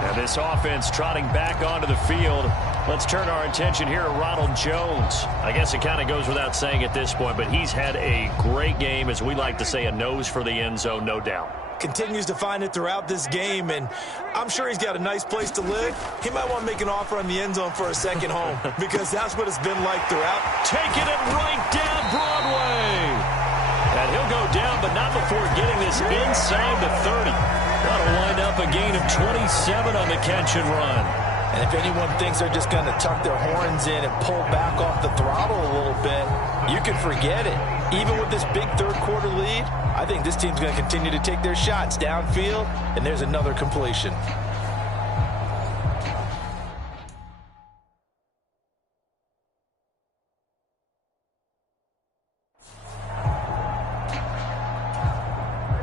Now this offense trotting back onto the field. Let's turn our attention here to Ronald Jones. I guess it kind of goes without saying at this point, but he's had a great game, as we like to say, a nose for the end zone, no doubt. Continues to find it throughout this game, and I'm sure he's got a nice place to live. He might want to make an offer on the end zone for a second home, because that's what it's been like throughout. Taking it right down Broadway. And he'll go down, but not before getting this inside the 30. That'll wind up a gain of 27 on the catch and run. And if anyone thinks they're just going to tuck their horns in and pull back off the throttle a little bit, you can forget it. Even with this big third quarter lead, I think this team's going to continue to take their shots downfield, and there's another completion.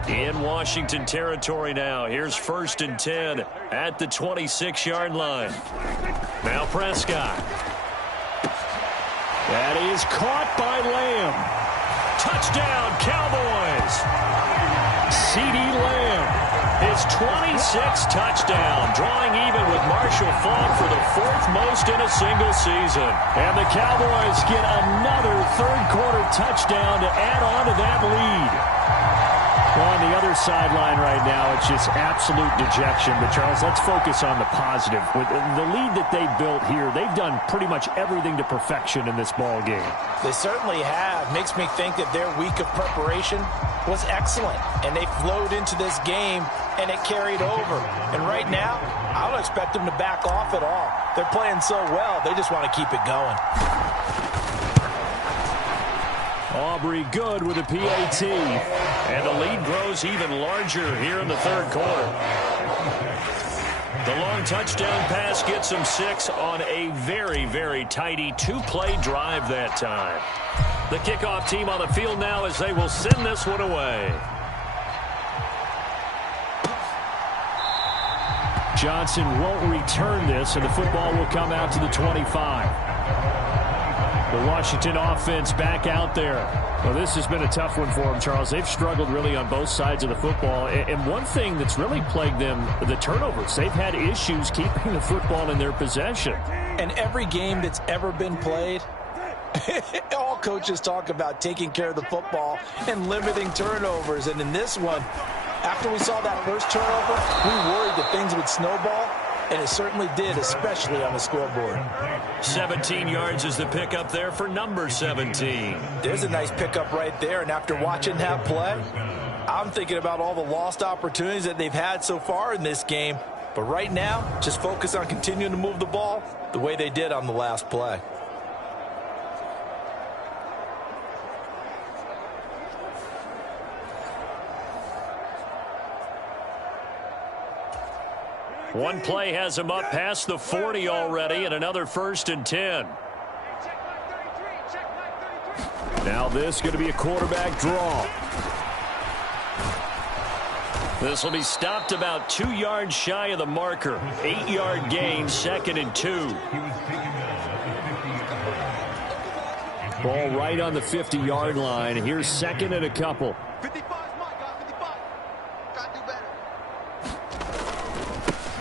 In Washington territory now. Here's 1st and 10 at the 26-yard line. Now Prescott. That is caught by Lamb. Touchdown, Cowboys. CeeDee Lamb, his 26th touchdown, drawing even with Marshall Faulk for the 4th most in a single season. And the Cowboys get another third quarter touchdown to add on to that lead. Well, on the other sideline right now, it's just absolute dejection. But, Charles, let's focus on the positive. With the lead that they built here, they've done pretty much everything to perfection in this ball game. They certainly have. Makes me think that their week of preparation was excellent. And they flowed into this game, and it carried over. And right now, I don't expect them to back off at all. They're playing so well, they just want to keep it going. Aubrey good with a PAT. And the lead grows even larger here in the third quarter. The long touchdown pass gets them 6 on a very, very tidy 2-play drive that time. The kickoff team on the field now as they will send this one away. Johnson won't return this, and the football will come out to the 25. The Washington offense back out there. Well, this has been a tough one for them, Charles. They've struggled really on both sides of the football. And one thing that's really plagued them, the turnovers. They've had issues keeping the football in their possession. And every game that's ever been played, all coaches talk about taking care of the football and limiting turnovers. And in this one, after we saw that first turnover, we worried that things would snowball. And it certainly did, especially on the scoreboard. 17 yards is the pickup there for number 17. There's a nice pickup right there. And after watching that play, I'm thinking about all the lost opportunities that they've had so far in this game. But right now, just focus on continuing to move the ball the way they did on the last play. One play has him up past the 40 already, and another 1st and 10. Now this going to be a quarterback draw. This will be stopped about 2 yards shy of the marker. 8-yard gain, 2nd and 2. Ball right on the 50-yard line. Here's 2nd and a couple.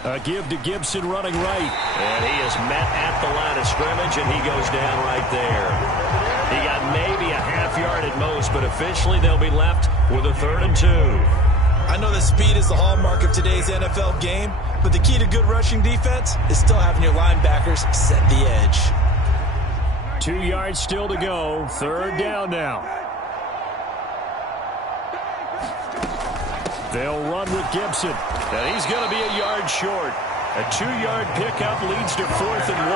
A give to Gibson running right. And he is met at the line of scrimmage, and he goes down right there. He got maybe a half yard at most, but officially they'll be left with a 3rd and 2. I know that speed is the hallmark of today's NFL game, But the key to good rushing defense is still having your linebackers set the edge. 2 yards still to go. Third down now. They'll run with Gibson. And he's going to be a yard short. A 2-yard pickup leads to 4th and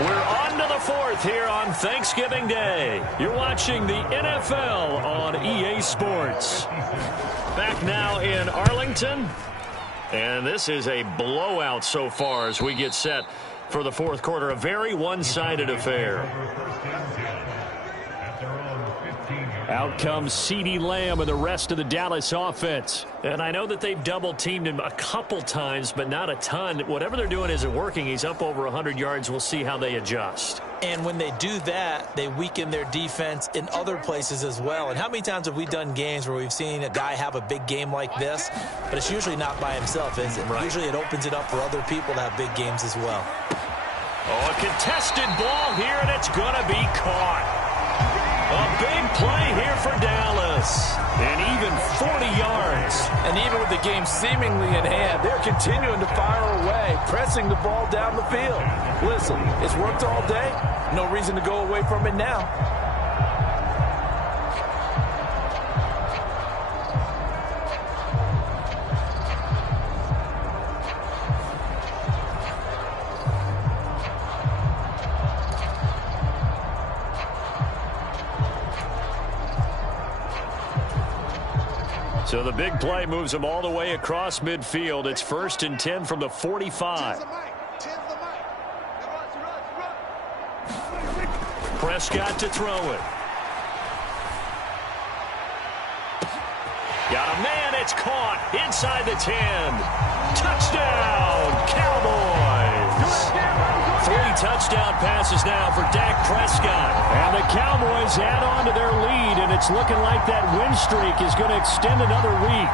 1. We're on to the 4th here on Thanksgiving Day. You're watching the NFL on EA Sports. Back now in Arlington. And this is a blowout so far as we get set for the 4th quarter. A very one-sided affair. Out comes CeeDee Lamb and the rest of the Dallas offense. And I know that they've double-teamed him a couple times, but not a ton. Whatever they're doing isn't working. He's up over 100 yards. We'll see how they adjust. And when they do that, they weaken their defense in other places as well. And how many times have we done games where we've seen a guy have a big game like this, but it's usually not by himself, is it? Right. Usually it opens it up for other people to have big games as well. Oh, a contested ball here, and it's going to be caught. A big play here for Dallas. And even 40 yards. And even with the game seemingly in hand, they're continuing to fire away, pressing the ball down the field. Listen, it's worked all day. No reason to go away from it now. So the big play moves them all the way across midfield. It's 1st and 10 from the 45. Prescott to throw it. Got a man. It's caught inside the 10. Touchdown, Cowboys. 3 touchdown passes now for Dak Prescott. And the Cowboys add on to their lead, and it's looking like that win streak is going to extend another week.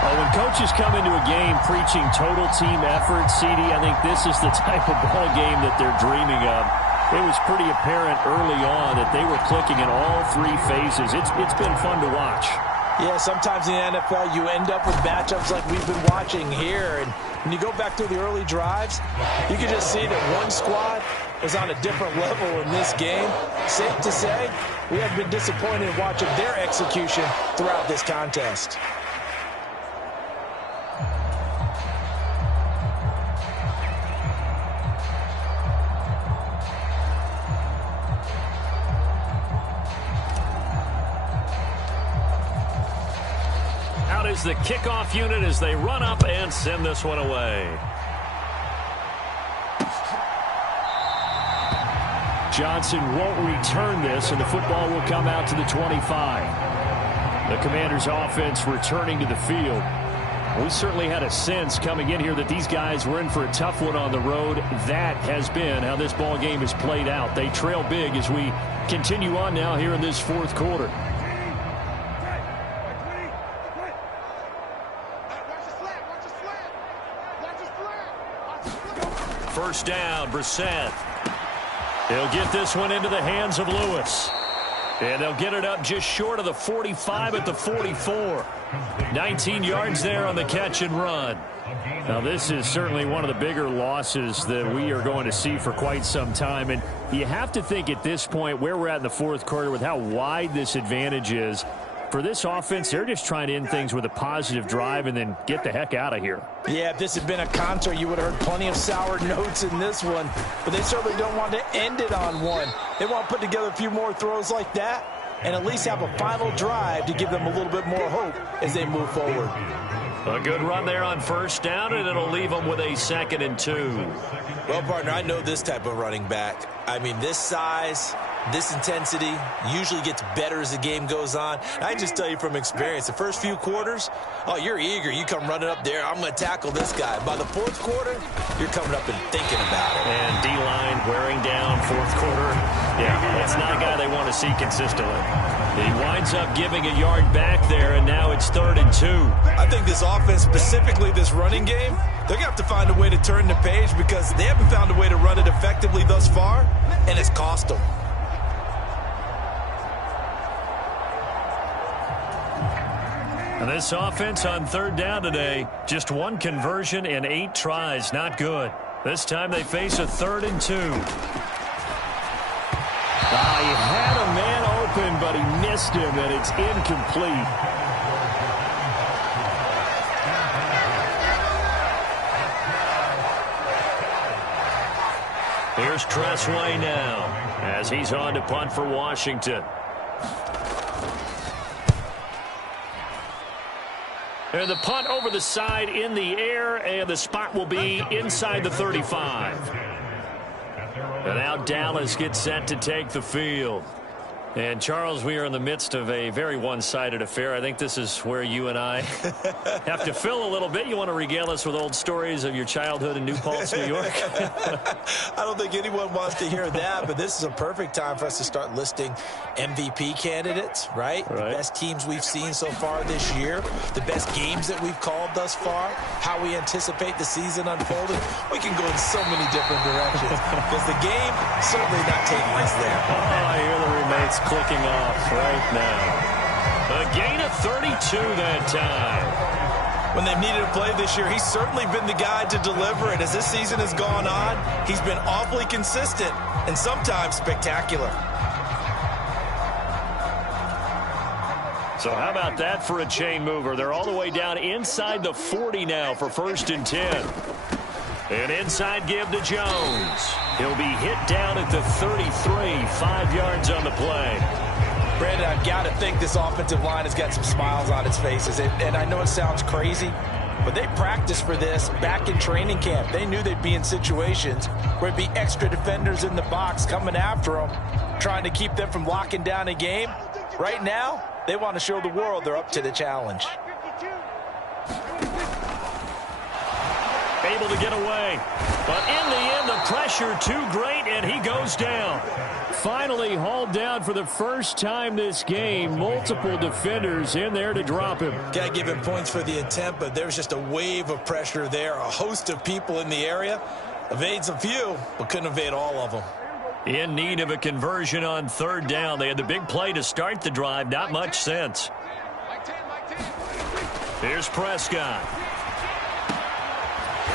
Oh, when coaches come into a game preaching total team effort, CD, I think this is the type of ball game that they're dreaming of. It was pretty apparent early on that they were clicking in all 3 phases. It's been fun to watch. Yeah, sometimes in the NFL you end up with matchups like we've been watching here. And when you go back through the early drives, you can just see that one squad is on a different level in this game. Safe to say, we have been disappointed in watching their execution throughout this contest. Is the kickoff unit as they run up and send this one away. Johnson won't return this, and the football will come out to the 25. The Commanders' offense returning to the field. We certainly had a sense coming in here that these guys were in for a tough one on the road. That has been how this ball game has played out. They trail big as we continue on now here in this 4th quarter. First down, Brissett. He'll get this one into the hands of Lewis. And they'll get it up just short of the 45 at the 44. 19 yards there on the catch and run. Now, this is certainly one of the bigger losses that we are going to see for quite some time. And you have to think at this point where we're at in the 4th quarter with how wide this advantage is. For this offense, they're just trying to end things with a positive drive and then get the heck out of here. Yeah, if this had been a concert, you would have heard plenty of sour notes in this one. But they certainly don't want to end it on one. They want to put together a few more throws like that and at least have a final drive to give them a little bit more hope as they move forward. A good run there on first down, and it'll leave them with a 2nd and 2. Well, partner, I know this type of running back. I mean, this size, this intensity usually gets better as the game goes on. I just tell you from experience, the first few quarters, oh, you're eager. You come running up there, I'm going to tackle this guy. By the 4th quarter, you're coming up and thinking about it. And D-line wearing down 4th quarter. Yeah, it's not a guy they want to see consistently. He winds up giving a yard back there, and now it's 3rd and 2. I think this offense, specifically this running game, they're going to have to find a way to turn the page because they haven't found a way to run it effectively thus far, and it's cost them. And this offense on third down today, just one conversion in 8 tries. Not good. This time they face a 3rd and 2. He had a man open, but he missed him, and it's incomplete. Here's Tressway now as he's on to punt for Washington. And the punt over the side in the air, and the spot will be inside the 35. And now Dallas gets set to take the field. And, Charles, we are in the midst of a very one-sided affair. I think this is where you and I have to fill a little bit. You want to regale us with old stories of your childhood in New Paltz, New York? I don't think anyone wants to hear that, but this is a perfect time for us to start listing MVP candidates, right? The best teams we've seen so far this year, the best games that we've called thus far, how we anticipate the season unfolding. We can go in so many different directions because the game certainly not taking us there. Oh, I hear the remotes clicking off right now. A gain of 32 that time. When they've needed a play this year, he's certainly been the guy to deliver it. As this season has gone on, he's been awfully consistent and sometimes spectacular. So how about that for a chain mover? They're all the way down inside the 40 now for 1st and 10. An inside give to Jones. He'll be hit down at the 33, 5 yards on the play. Brandon, I've got to think this offensive line has got some smiles on its faces. And I know it sounds crazy, but they practiced for this back in training camp. They knew they'd be in situations where it'd be extra defenders in the box coming after them, trying to keep them from locking down a game. Right now, they want to show the world they're up to the challenge. Able to get away. But in the end, the pressure too great, and he goes down. Finally hauled down for the first time this game. Multiple defenders in there to drop him. Got to give him points for the attempt, but there's just a wave of pressure there. A host of people in the area. Evades a few, but couldn't evade all of them. In need of a conversion on 3rd down. They had the big play to start the drive. Not much sense. Here's Prescott.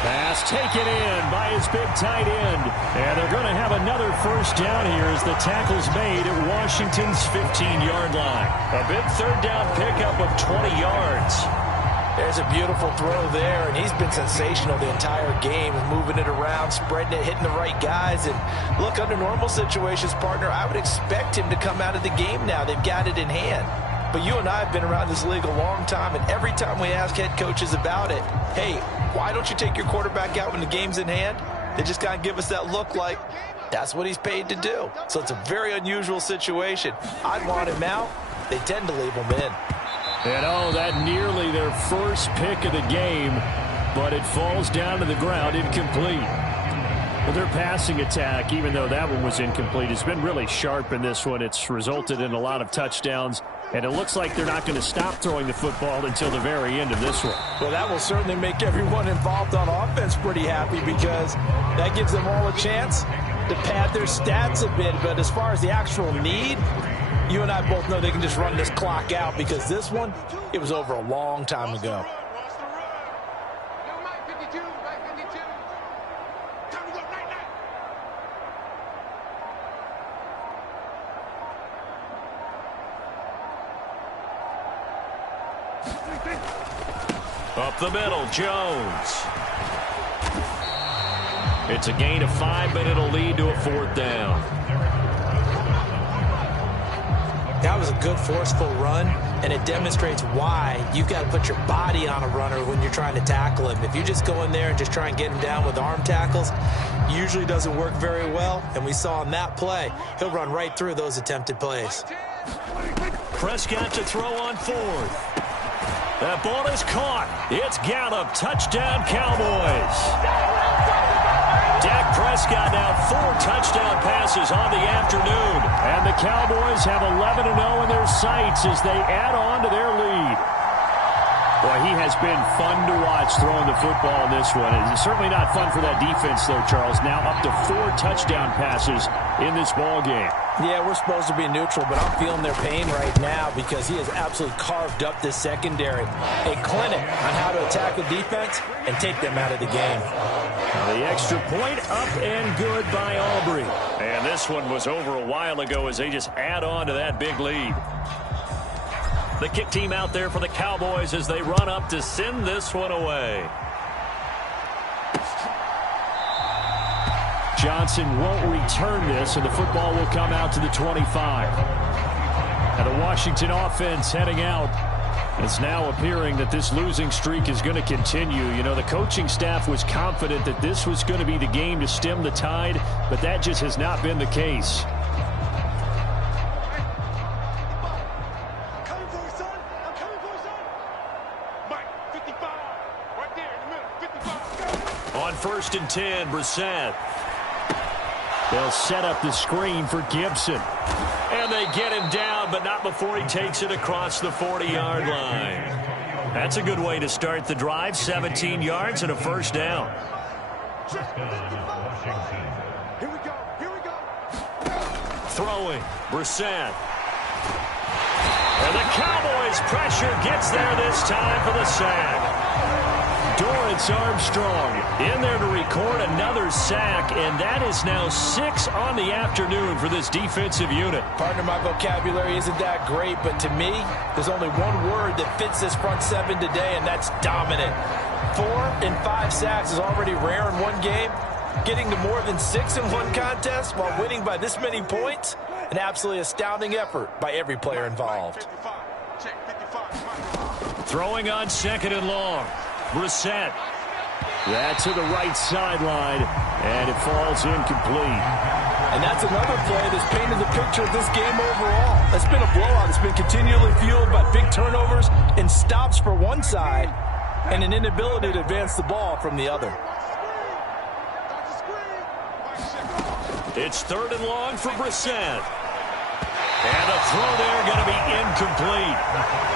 Pass taken in by his big tight end. And they're going to have another 1st down here as the tackle's made at Washington's 15-yard line. A big 3rd down pickup of 20 yards. There's a beautiful throw there, and he's been sensational the entire game, moving it around, spreading it, hitting the right guys. And look, under normal situations, partner, I would expect him to come out of the game now. They've got it in hand. But you and I have been around this league a long time, and every time we ask head coaches about it, hey, why don't you take your quarterback out when the game's in hand? They just kind of give us that look like that's what he's paid to do. So it's a very unusual situation. I'd want him out. They tend to leave him in. And that nearly their first pick of the game, but it falls down to the ground incomplete. But their passing attack, even though that one was incomplete, has been really sharp in this one. It's resulted in a lot of touchdowns, and it looks like they're not going to stop throwing the football until the very end of this one. Well, that will certainly make everyone involved on offense pretty happy because that gives them all a chance to pad their stats a bit. But as far as the actual need, you and I both know they can just run this clock out because this one, it was over a long time ago. Up the middle, Jones. It's a gain of 5, but it'll lead to a 4th down. That was a good, forceful run, and it demonstrates why you've got to put your body on a runner when you're trying to tackle him. If you just go in there and just try and get him down with arm tackles, usually doesn't work very well, and we saw on that play, he'll run right through those attempted plays. Prescott to throw on 4th. That ball is caught. It's Gallup. Touchdown, Cowboys. Dak Prescott now 4 touchdown passes on the afternoon. And the Cowboys have 11-0 in their sights as they add on to their lead. Boy, he has been fun to watch throwing the football in this one. It's certainly not fun for that defense, though, Charles. Now up to 4 touchdown passes in this ball game. Yeah, we're supposed to be neutral, but I'm feeling their pain right now because he has absolutely carved up this secondary. A clinic on how to attack a defense and take them out of the game. The extra point up and good by Aubrey. And this one was over a while ago as they just add on to that big lead. The kick team out there for the Cowboys as they run up to send this one away. Johnson won't return this, and the football will come out to the 25. And the Washington offense heading out. It's now appearing that this losing streak is going to continue. You know, the coaching staff was confident that this was going to be the game to stem the tide, but that just has not been the case. On 1st and 10, Brissett. They'll set up the screen for Gibson. And they get him down, but not before he takes it across the 40-yard line. That's a good way to start the drive. 17 yards and a first down. Throwing, Brissett. And the Cowboys' pressure gets there this time for the sack. Dorrance Armstrong in there to record another sack, and that is now 6 on the afternoon for this defensive unit. Partner, my vocabulary isn't that great, but to me, there's only one word that fits this front seven today, and that's dominant. 4 and 5 sacks is already rare in one game. Getting to more than 6 in one contest while winning by this many points, an absolutely astounding effort by every player involved. Throwing on 2nd and long. Brissett. That to the right sideline, and it falls incomplete. And that's another play that's painted the picture of this game overall. It's been a blowout. It's been continually fueled by big turnovers and stops for one side and an inability to advance the ball from the other. It's 3rd and long for Brissett. And the throw there going to be incomplete.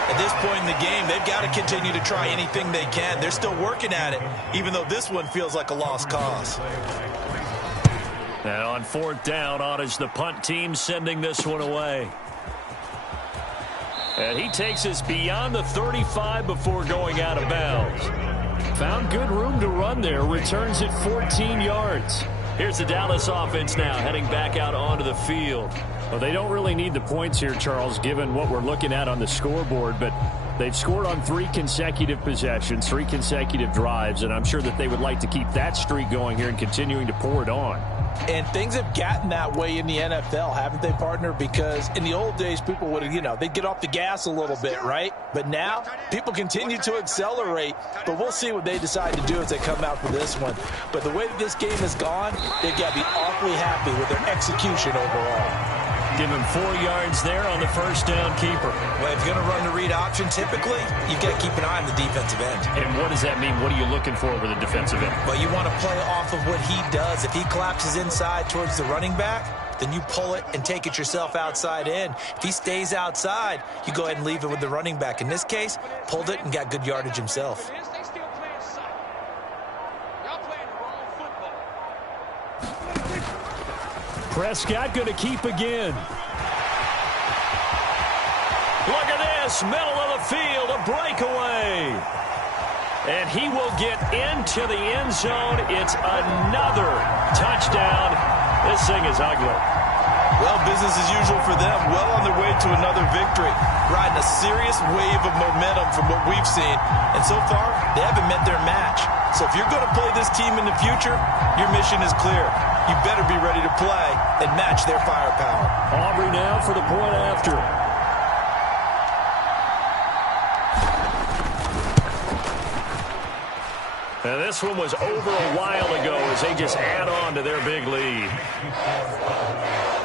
At this point in the game, they've got to continue to try anything they can. They're still working at it, even though this one feels like a lost cause. And on 4th down, on is the punt team sending this one away. And he takes us beyond the 35 before going out of bounds. Found good room to run there. Returns it 14 yards. Here's the Dallas offense now heading back out onto the field. Well, they don't really need the points here, Charles, given what we're looking at on the scoreboard, but they've scored on 3 consecutive possessions, 3 consecutive drives, and I'm sure that they would like to keep that streak going here and continuing to pour it on. And things have gotten that way in the NFL, haven't they, partner? Because in the old days, people would, they'd get off the gas a little bit, right? But now, people continue to accelerate, but we'll see what they decide to do as they come out for this one. But the way that this game has gone, they've got to be awfully happy with their execution overall. Give him 4 yards there on the first down keeper. Well, if you're going to run the read option, typically, you've got to keep an eye on the defensive end. And what does that mean? What are you looking for with a defensive end? Well, you want to play off of what he does. If he collapses inside towards the running back, then you pull it and take it yourself outside in. If he stays outside, you go ahead and leave it with the running back. In this case, pulled it and got good yardage himself. Prescott going to keep again. Look at this, middle of the field, a breakaway. And he will get into the end zone. It's another touchdown. This thing is ugly. Well, business as usual for them. Well on their way to another victory. Riding a serious wave of momentum from what we've seen. And so far, they haven't met their match. So if you're going to play this team in the future, your mission is clear. You better be ready to play and match their firepower. Aubrey now for the point after. Now this one was over a while ago as they just add on to their big lead.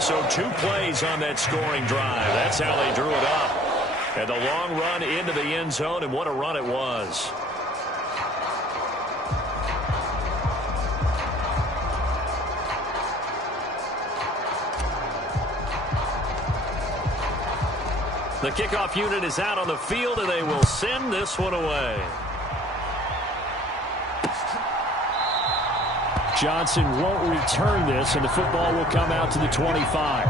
So 2 plays on that scoring drive. That's how they drew it up. And the long run into the end zone, and what a run it was. The kickoff unit is out on the field, and they will send this one away. Johnson won't return this, and the football will come out to the 25.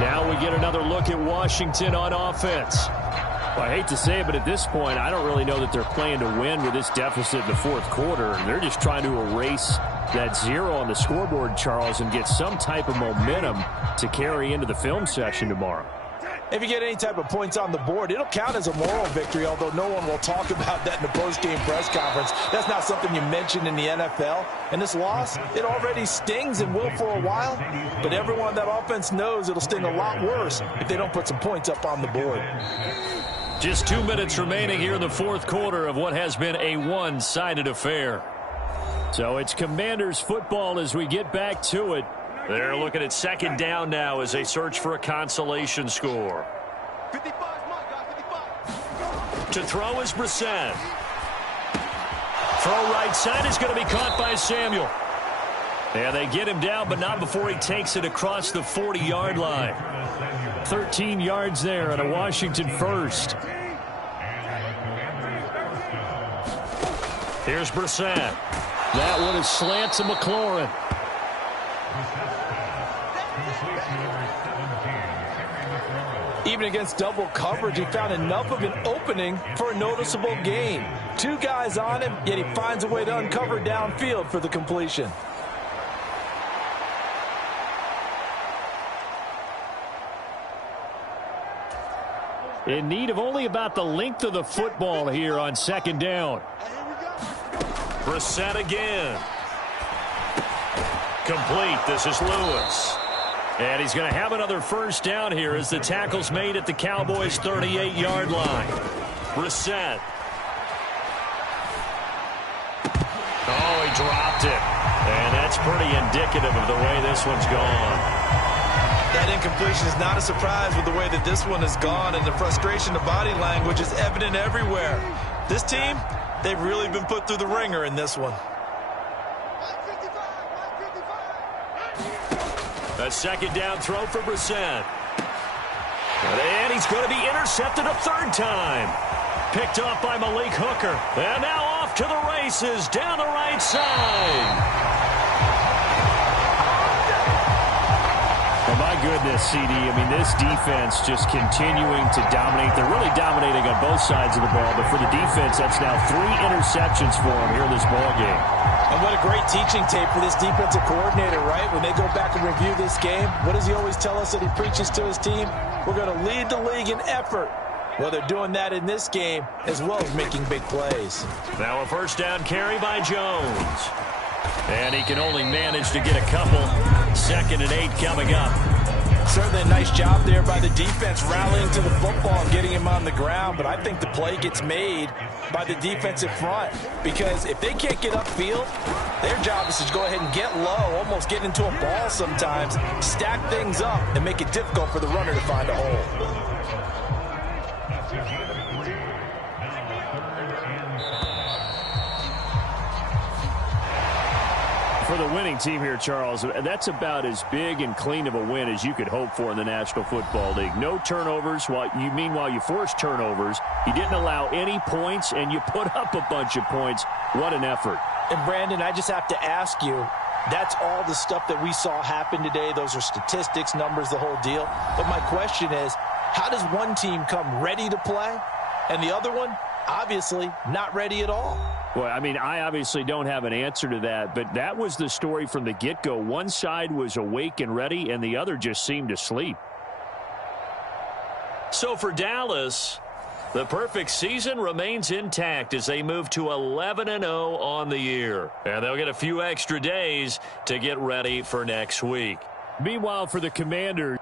Now we get another look at Washington on offense. Well, I hate to say it, but at this point, I don't really know that they're playing to win with this deficit in the fourth quarter. They're just trying to erase that 0 on the scoreboard, Charles, and get some type of momentum to carry into the film session tomorrow. If you get any type of points on the board, it'll count as a moral victory, although no one will talk about that in the post-game press conference. That's not something you mention in the NFL. And this loss, it already stings and will for a while, but everyone on that offense knows it'll sting a lot worse if they don't put some points up on the board. Just 2 minutes remaining here in the fourth quarter of what has been a one-sided affair. So it's Commanders football as we get back to it. They're looking at second down now as they search for a consolation score. 55, to throw is Brissett. Throw right side is going to be caught by Samuel. Yeah, they get him down, but not before he takes it across the 40-yard line. 13 yards there and a Washington first. Here's Brissett. That one is slant to McLaurin. Even against double coverage, he found enough of an opening for a noticeable gain. 2 guys on him, yet he finds a way to uncover downfield for the completion. In need of only about the length of the football here on second down. Brissett again. Complete. This is Lewis. And he's going to have another first down here as the tackle's made at the Cowboys' 38-yard line. Brissett. Oh, he dropped it. And that's pretty indicative of the way this one's gone. That incompletion is not a surprise with the way that this one has gone, and the frustration of body language is evident everywhere. This team, they've really been put through the ringer in this one. A second down throw for Brissett. And he's going to be intercepted a third time. Picked off by Malik Hooker. And now off to the races down the right side. Oh, my goodness, CD. I mean, this defense just continuing to dominate. They're really dominating on both sides of the ball. But for the defense, that's now 3 interceptions for them here in this ball game. And what a great teaching tape for this defensive coordinator, right? When they go back and review this game, what does he always tell us that he preaches to his team? We're going to lead the league in effort. Well, they're doing that in this game as well as making big plays. Now a first down carry by Jones. And he can only manage to get a couple. 2nd and 8 coming up. Certainly a nice job there by the defense rallying to the football and getting him on the ground. But I think the play gets made by the defensive front, because if they can't get upfield, their job is to go ahead and get low, almost get into a ball sometimes, stack things up, and make it difficult for the runner to find a hole. For the winning team here, Charles, that's about as big and clean of a win as you could hope for in the National Football League. No turnovers. Meanwhile, you forced turnovers. You didn't allow any points, and you put up a bunch of points. What an effort. And, Brandon, I just have to ask you, that's all the stuff that we saw happen today. Those are statistics, numbers, the whole deal. But my question is, how does one team come ready to play, and the other one, obviously, not ready at all? Well, I mean, I obviously don't have an answer to that, but that was the story from the get-go. One side was awake and ready, and the other just seemed to sleep. So for Dallas, the perfect season remains intact as they move to 11-0 on the year. And they'll get a few extra days to get ready for next week. Meanwhile, for the Commanders,